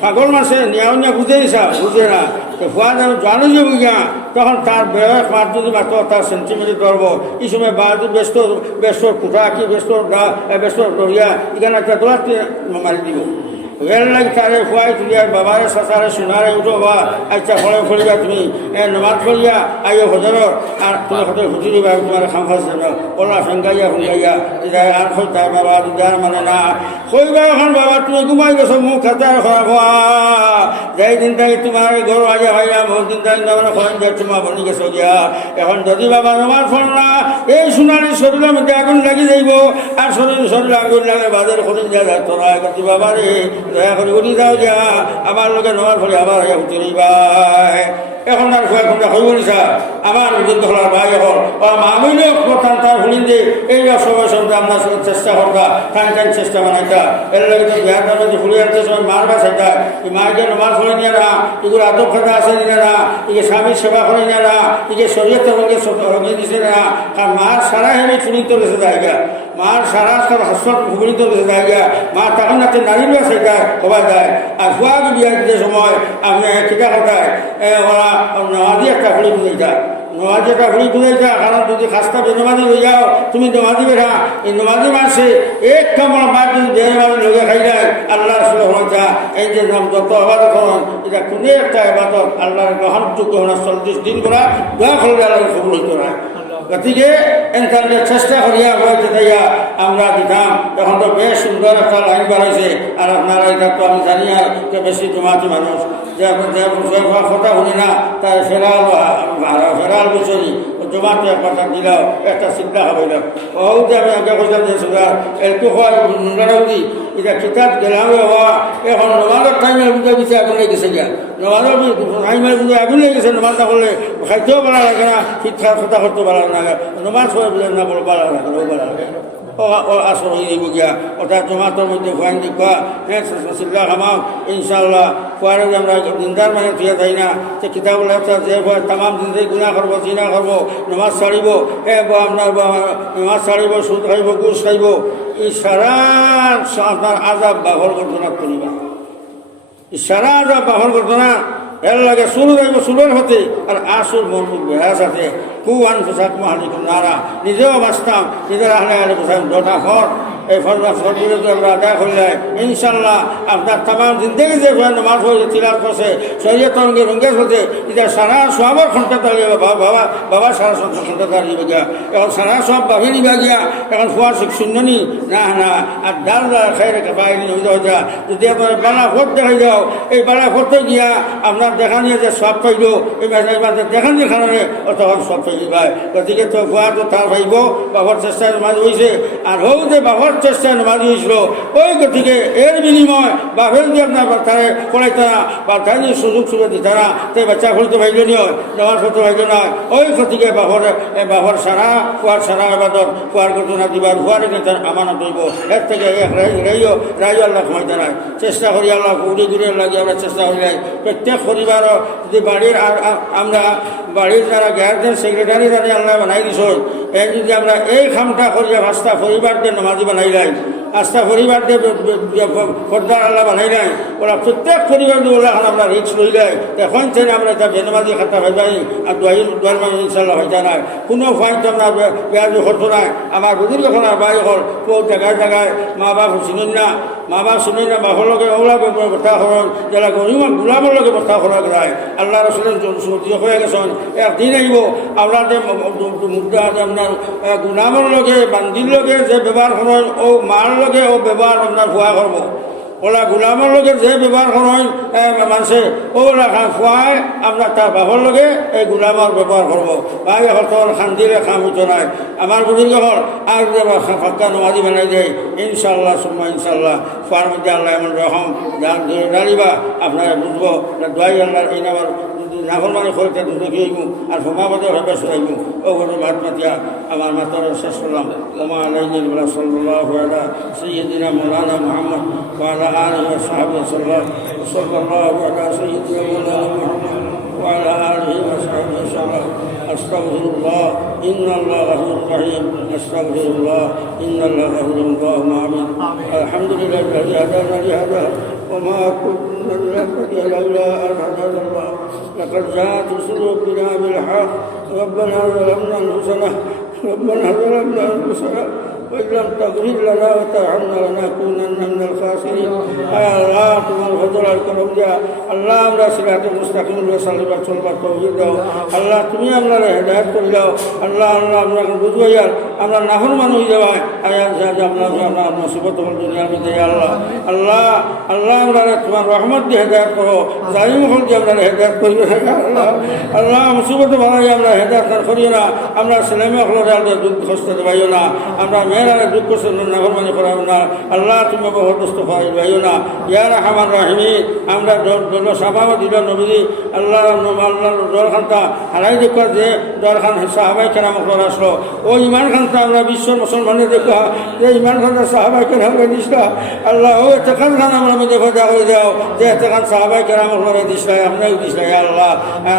পাগল মাসে নিয়া বুঝে বুঝে না ফুয়া যেন জানো যে বুঝা তখন তার বয়স মার যদি মাত্র তার সেন্টিমিটার ধরবো এই সময় বাড়ি ব্যস্তর কুঠা কি ব্যস্তর দরিয়া এখানে একটা দোয়াতে মারি দিব রেল লাগে তারে খুয়াই তুলিয়া বাবারে সাঁচারে সোনারে উঠো বা আচ্ছা ফলে ফলিয়া তুমি নমাজ ফলিয়া আইও হজরর আর তুমি হতে হুচি দিবা তোমার খামখাস যেন ওলা ফেঙ্গাইয়া হুঙ্গাইয়া আর খোঁজা বাবা দুদার মানে না কইবা এখন বাবা তুমি ঘুমাই গেছো মুখ খাতার খারাপ হওয়া যাই দিন তাই তোমার ঘর আগে ভাইয়া বহুত দিন তাই মানে খোঁজ দিয়ে তোমার বনি গেছো গিয়া এখন যদি বাবা নমাজ ফল না এই সোনারি শরীরের মধ্যে আগুন লাগি যাইব আর শরীর আগুন লাগে বাজার খোঁজ দেওয়া যায় তোরা করতে বাবা রে দয়া করে উঠি যাও যা আমার লোকে নমাজ ফলে আবার উঠে ভাই এখন আর এখন হইব নিছা আমার বুজুর্গ হলার ভাই হল মামিলেও প্রধান তার হলিন যে এই সময় সঙ্গে আমরা চেষ্টা করবা টান চেষ্টা বানাইতা এর লাগে বিহার যে ফুলি আনতে সময় মার বাসাইতা মাকে নমাজ ফলে নিয়ে না এগুলো আদব খাতা আছে নিয়ে না এগুলো স্বামীর সেবা করে নিয়ে না এগুলো শরীয়ত রঙে দিছে না কারণ মার সারা হেমি ফুলিত গেছে জায়গা মার সারা হাসপাত ফুলিত গেছে জায়গা মা তখন যাতে নারীর বাসাইতা হওয়া যায় আর ফুয়াকে বিয়ার দিতে সময় আপনি ঠিকা কথায় ওরা নমাজি একটা ফুলি বুঝাইতা নমাজি একটা ফুলি বুঝাইতা কারণ যদি খাস্তা বেনমাজি হয়ে যাও তুমি নমাজি বেঠা এই নমাজি মাসে এক কামড় মার যদি বেনমাজি লগে খাই যায় আল্লাহর সুলভতা এই যে নাম যত আবাদত করুন এটা কোনো একটা আবাদত আল্লাহর গ্রহণযোগ্য হওয়া 40 দিন করা দয়া করলে আল্লাহর কবুল হইতো না গতিকে এনখানে চেষ্টা করিয়া হয়েছে তাইয়া আমরা দিতাম। এখন তো বেশ সুন্দর একটা লাইন বাড়াইছে, আর আপনারা এটা তো আমি জানি আর বেশি জমাতি মানুষ যে কথা শুনি না তাই ফেরাল বছরই জমাতে কথা দিলাও একটা চিন্তা হইল ও যে আমি আগে কথা দিয়েছিল একটু হয় মুন্ডারি এটা কিতাব গেলাম হওয়া এখন নমাজের টাইমের মধ্যে কিছু আগুন লেগেছে গিয়া নমাজের টাইমের মধ্যে আগুন লেগেছে নমাজ না করলে খাইতেও ভালো লাগে না শিক্ষার কথা করতে ভালো লাগে নমাজ হয়ে বলে না বলো ভালো লাগে ভালো লাগে আসর হয়ে যাইব গিয়া ওটা জমাতের মধ্যে ফুয়াইন দিকা হ্যাঁ চিল্লা খামাও ইনশাল্লাহ ফুয়ারে আমরা দিনদার মানে থিয়া যাই না যে কিতাব লেখা যে তাম জিন্দগি গুণা করবো জিনা করবো নমাজ ছাড়িব আপনার নমাজ ছাড়িব সুদ খাইব গুছ খাইব এই সারা আপনার আজাব বাহর ঘটনা করিবা এই সারা আজাব বাহর ঘটনা এর লাগে শুরু যাইব শুরুর হতে আর আসুর মন বেড়া সাথে কুয়ান পোশাক মালিক নারা নিজেও বাঁচতাম নিজের আহলে আলে পোশাক দোটা ঘর এই ফলগুলো আমরা আদায় করলে ইনশাল্লাহ আপনার তাম জিন্দগি যে নামাজ হয়ে তিলাত করছে শরীয়ত রঙে রঙ্গের হতে এটা সারা সবার ঘন্টা দাঁড়িয়ে বাবা বাবা সারা ঘন্টা দাঁড়িয়ে গিয়া এখন সারা সব ভাবি নিবা গিয়া এখন ফুয়ার শূন্য নি না না আর ডাল খাই রেখে বাইরে হয়ে যা যদি আপনার বালা ভোট দেখাই যাও এই বালা ভোটে গিয়া আপনার দেখা নিয়ে যে সব পাইল এই দেখান যে খানে তখন সব পাইল ভাই গতিকে তো ফুয়া তো তার পাইব বাবার চেষ্টায় নামাজ হয়েছে আর হোক যে বাবার চেষ্টায় নামাজ হয়েছিল ওই গতিকে এর বিনিময় বাপের যে আপনার তারে পড়াইতে না বা তাই যে সুযোগ সুবিধা দিতে না তাই বাচ্চা খুলতে পাইল নয় নামাজ পড়তে পাইল না ওই গতিকে বাবার সারা ফুয়ার সারা আবাদত ফুয়ার ঘটনা দিবার ফুয়ারে কিন্তু আমানত হইব এর থেকে রাইও আল্লাহ খাইতে নাই চেষ্টা করি আল্লাহ ঘুরে ঘুরে লাগে আমরা চেষ্টা করি প্রত্যেক পরিবার যদি বাড়ির আমরা বাড়ির যারা গার্জেন সেক্রেটারি যারা আল্লাহ বানাই দিছ এই যদি আমরা এই খামটা করিয়া আস্থা পরিবার দিয়ে নমাজি বানাই লাই আস্থা পরিবার দিয়ে পর্দার আল্লাহ বানাই নাই ওরা প্রত্যেক পরিবার দিয়ে ওরা এখন আমরা রিক্স লই যায় এখন থেকে আমরা এটা বেনমাজি খাতা হয়ে যাই আর দুয়ার মানে ইনশাল্লাহ হয়ে যায় না কোনো ফাইন আমরা বেয়াজি করতো নাই আমার বুঝির যখন আর বাড়ি হল জায়গায় জায়গায় মা বাপ চিনুন না মা বাপ চিনুন না বাপর লগে ওলা বর্তা হরণ যারা গরিব গুলামের লগে বর্তা করা যায় আল্লাহ রসুলের সূর্য হয়ে গেছেন একদিন আইব আপনাদের মুদ্রা আপনার গুলামের লগে বান্দির লগে যে ব্যবহার করেন ও মার লগে ও ব্যবহার আপনার ভুয়া করবো ওলা গুলামের লগে যে ব্যবহার করেন মানুষে ওলা খুয়ায় আপনার তার বাপর লগে এই গুলামের ব্যবহার করবো ভাই হল খান দিলে খাম হইতো নাই আমার বুজুর্গ হল আর ফাঁকা নমাজি বানাই দেয় ইনশাল্লাহ সুম্মা ইনশাল্লাহ খুয়ার মধ্যে আল্লাহ এমন রকম দাঁড়িবা আপনারা বুঝবো দোয়াই আল্লাহ এই নামার নাফল মানে খরিটা দুটো গিয়েইব আর সমাবাদে হবে শুনাইব ও গরু ভাত মাতিয়া আমার মাতার শেষ করলাম ওমা আলাইহিল ওয়া সাল্লাল্লাহু আলা সাইয়্যিদিনা মাওলানা মুহাম্মদ ওয়া আলা আলিহি ওয়া সাহবিহি সাল্লাল্লাহু আলা সাইয়্যিদিনা মাওলানা মুহাম্মদ ওয়া আলা আলিহি ওয়া সাহবিহি সাল্লাম আস্তাগফিরুল্লাহ ইন্নাল্লাহা গফুরুর রহিম আস্তাগফিরুল্লাহ ইন্নাল্লাহা গফুরুর রহিম আমিন আলহামদুলিল্লাহি الذي هدانا لهذا وما كنا لنهتدي لولا أن هدانا الله لقد جاءت رسل ربنا بالحق ربنا ظلمنا أنفسنا وإن لم تغفر لنا وترحمنا لنكونن من الخاسرين يا الله তোমার ফজল আর করম দিয়া আল্লাহ আমরা সিরাতুল মুস্তাকিম সাল্লাল্লাহু আলাইহি ওয়াসাল্লাম তৌফিক দাও আল্লাহ তুমি আমাদের হেদায়েত করে দাও আল্লাহ আমরা বুঝাইয়া আমরা নাফরমান হয়ে যাওয়া আয়াত যা আমরা মুসিবত হল দুনিয়ার মধ্যে আল্লাহ আমরা তোমার রহমত দিয়ে হেদায়েত করো জালিম হল দিয়ে আমরা হেদায়েত করি আল্লাহ মুসিবত বানাই আমরা হেদায়েত করি না আমরা ছেলেমেয়ে হল দুঃখ কষ্ট দেবাইও না আমরা মেয়েরা দুঃখ কষ্ট নাফরমানি করাব না আল্লাহ তুমি বহু কষ্ট করাইও না ইয়া রাহমান রাহিমিন আমরা সাহাবা দিল নবী আল্লাহ দরখানটা হারাই দেখা যে দরখান সাহাবাই কেরাম আসলো ও ইমান খানটা আমরা বিশ্বর মুসলমানের দেখা যে ইমান খানটা সাহাবাই কেরাম দিসলা আল্লাহ ও এতেখান খান আমরা মধ্যে ভজা হয়ে যাও যে এতেখান সাহাবাই কেরাম দিসলাই আপনাকে দিসলাই আল্লাহ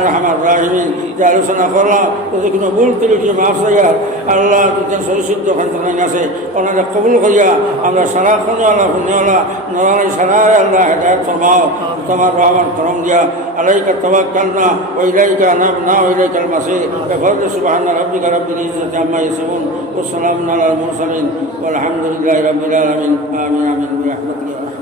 রহমান রাহিমিন যে আলোচনা করলাম তোদের কোনো ভুল তুলি কিছু মাফ চাইয়ার আল্লাহ তোদের সরিশুদ্ধ খান আছে ওনাদের কবুল করিয়া আমরা সারা খুনওয়ালা খুনওয়ালা নরানি সারা আল্লাহ হেদায়ত ফরমাও তোমার রহমান করম দিয়া আলাইকা তাওয়াক্কালনা ওয়া ইলাইকা আনাবনা ওয়া ইলাইকাল মাসির বিফadli সুবহান রাব্বিকা রাব্বিল ইজ্জাতি আম্মা ইয়াসিফুন ওয়া সালামুন আলাল মুরসালিন ওয়া আলহামদুলিল্লাহি রাব্বিল আলামিন আমিন আমিন বিরহমাতিকা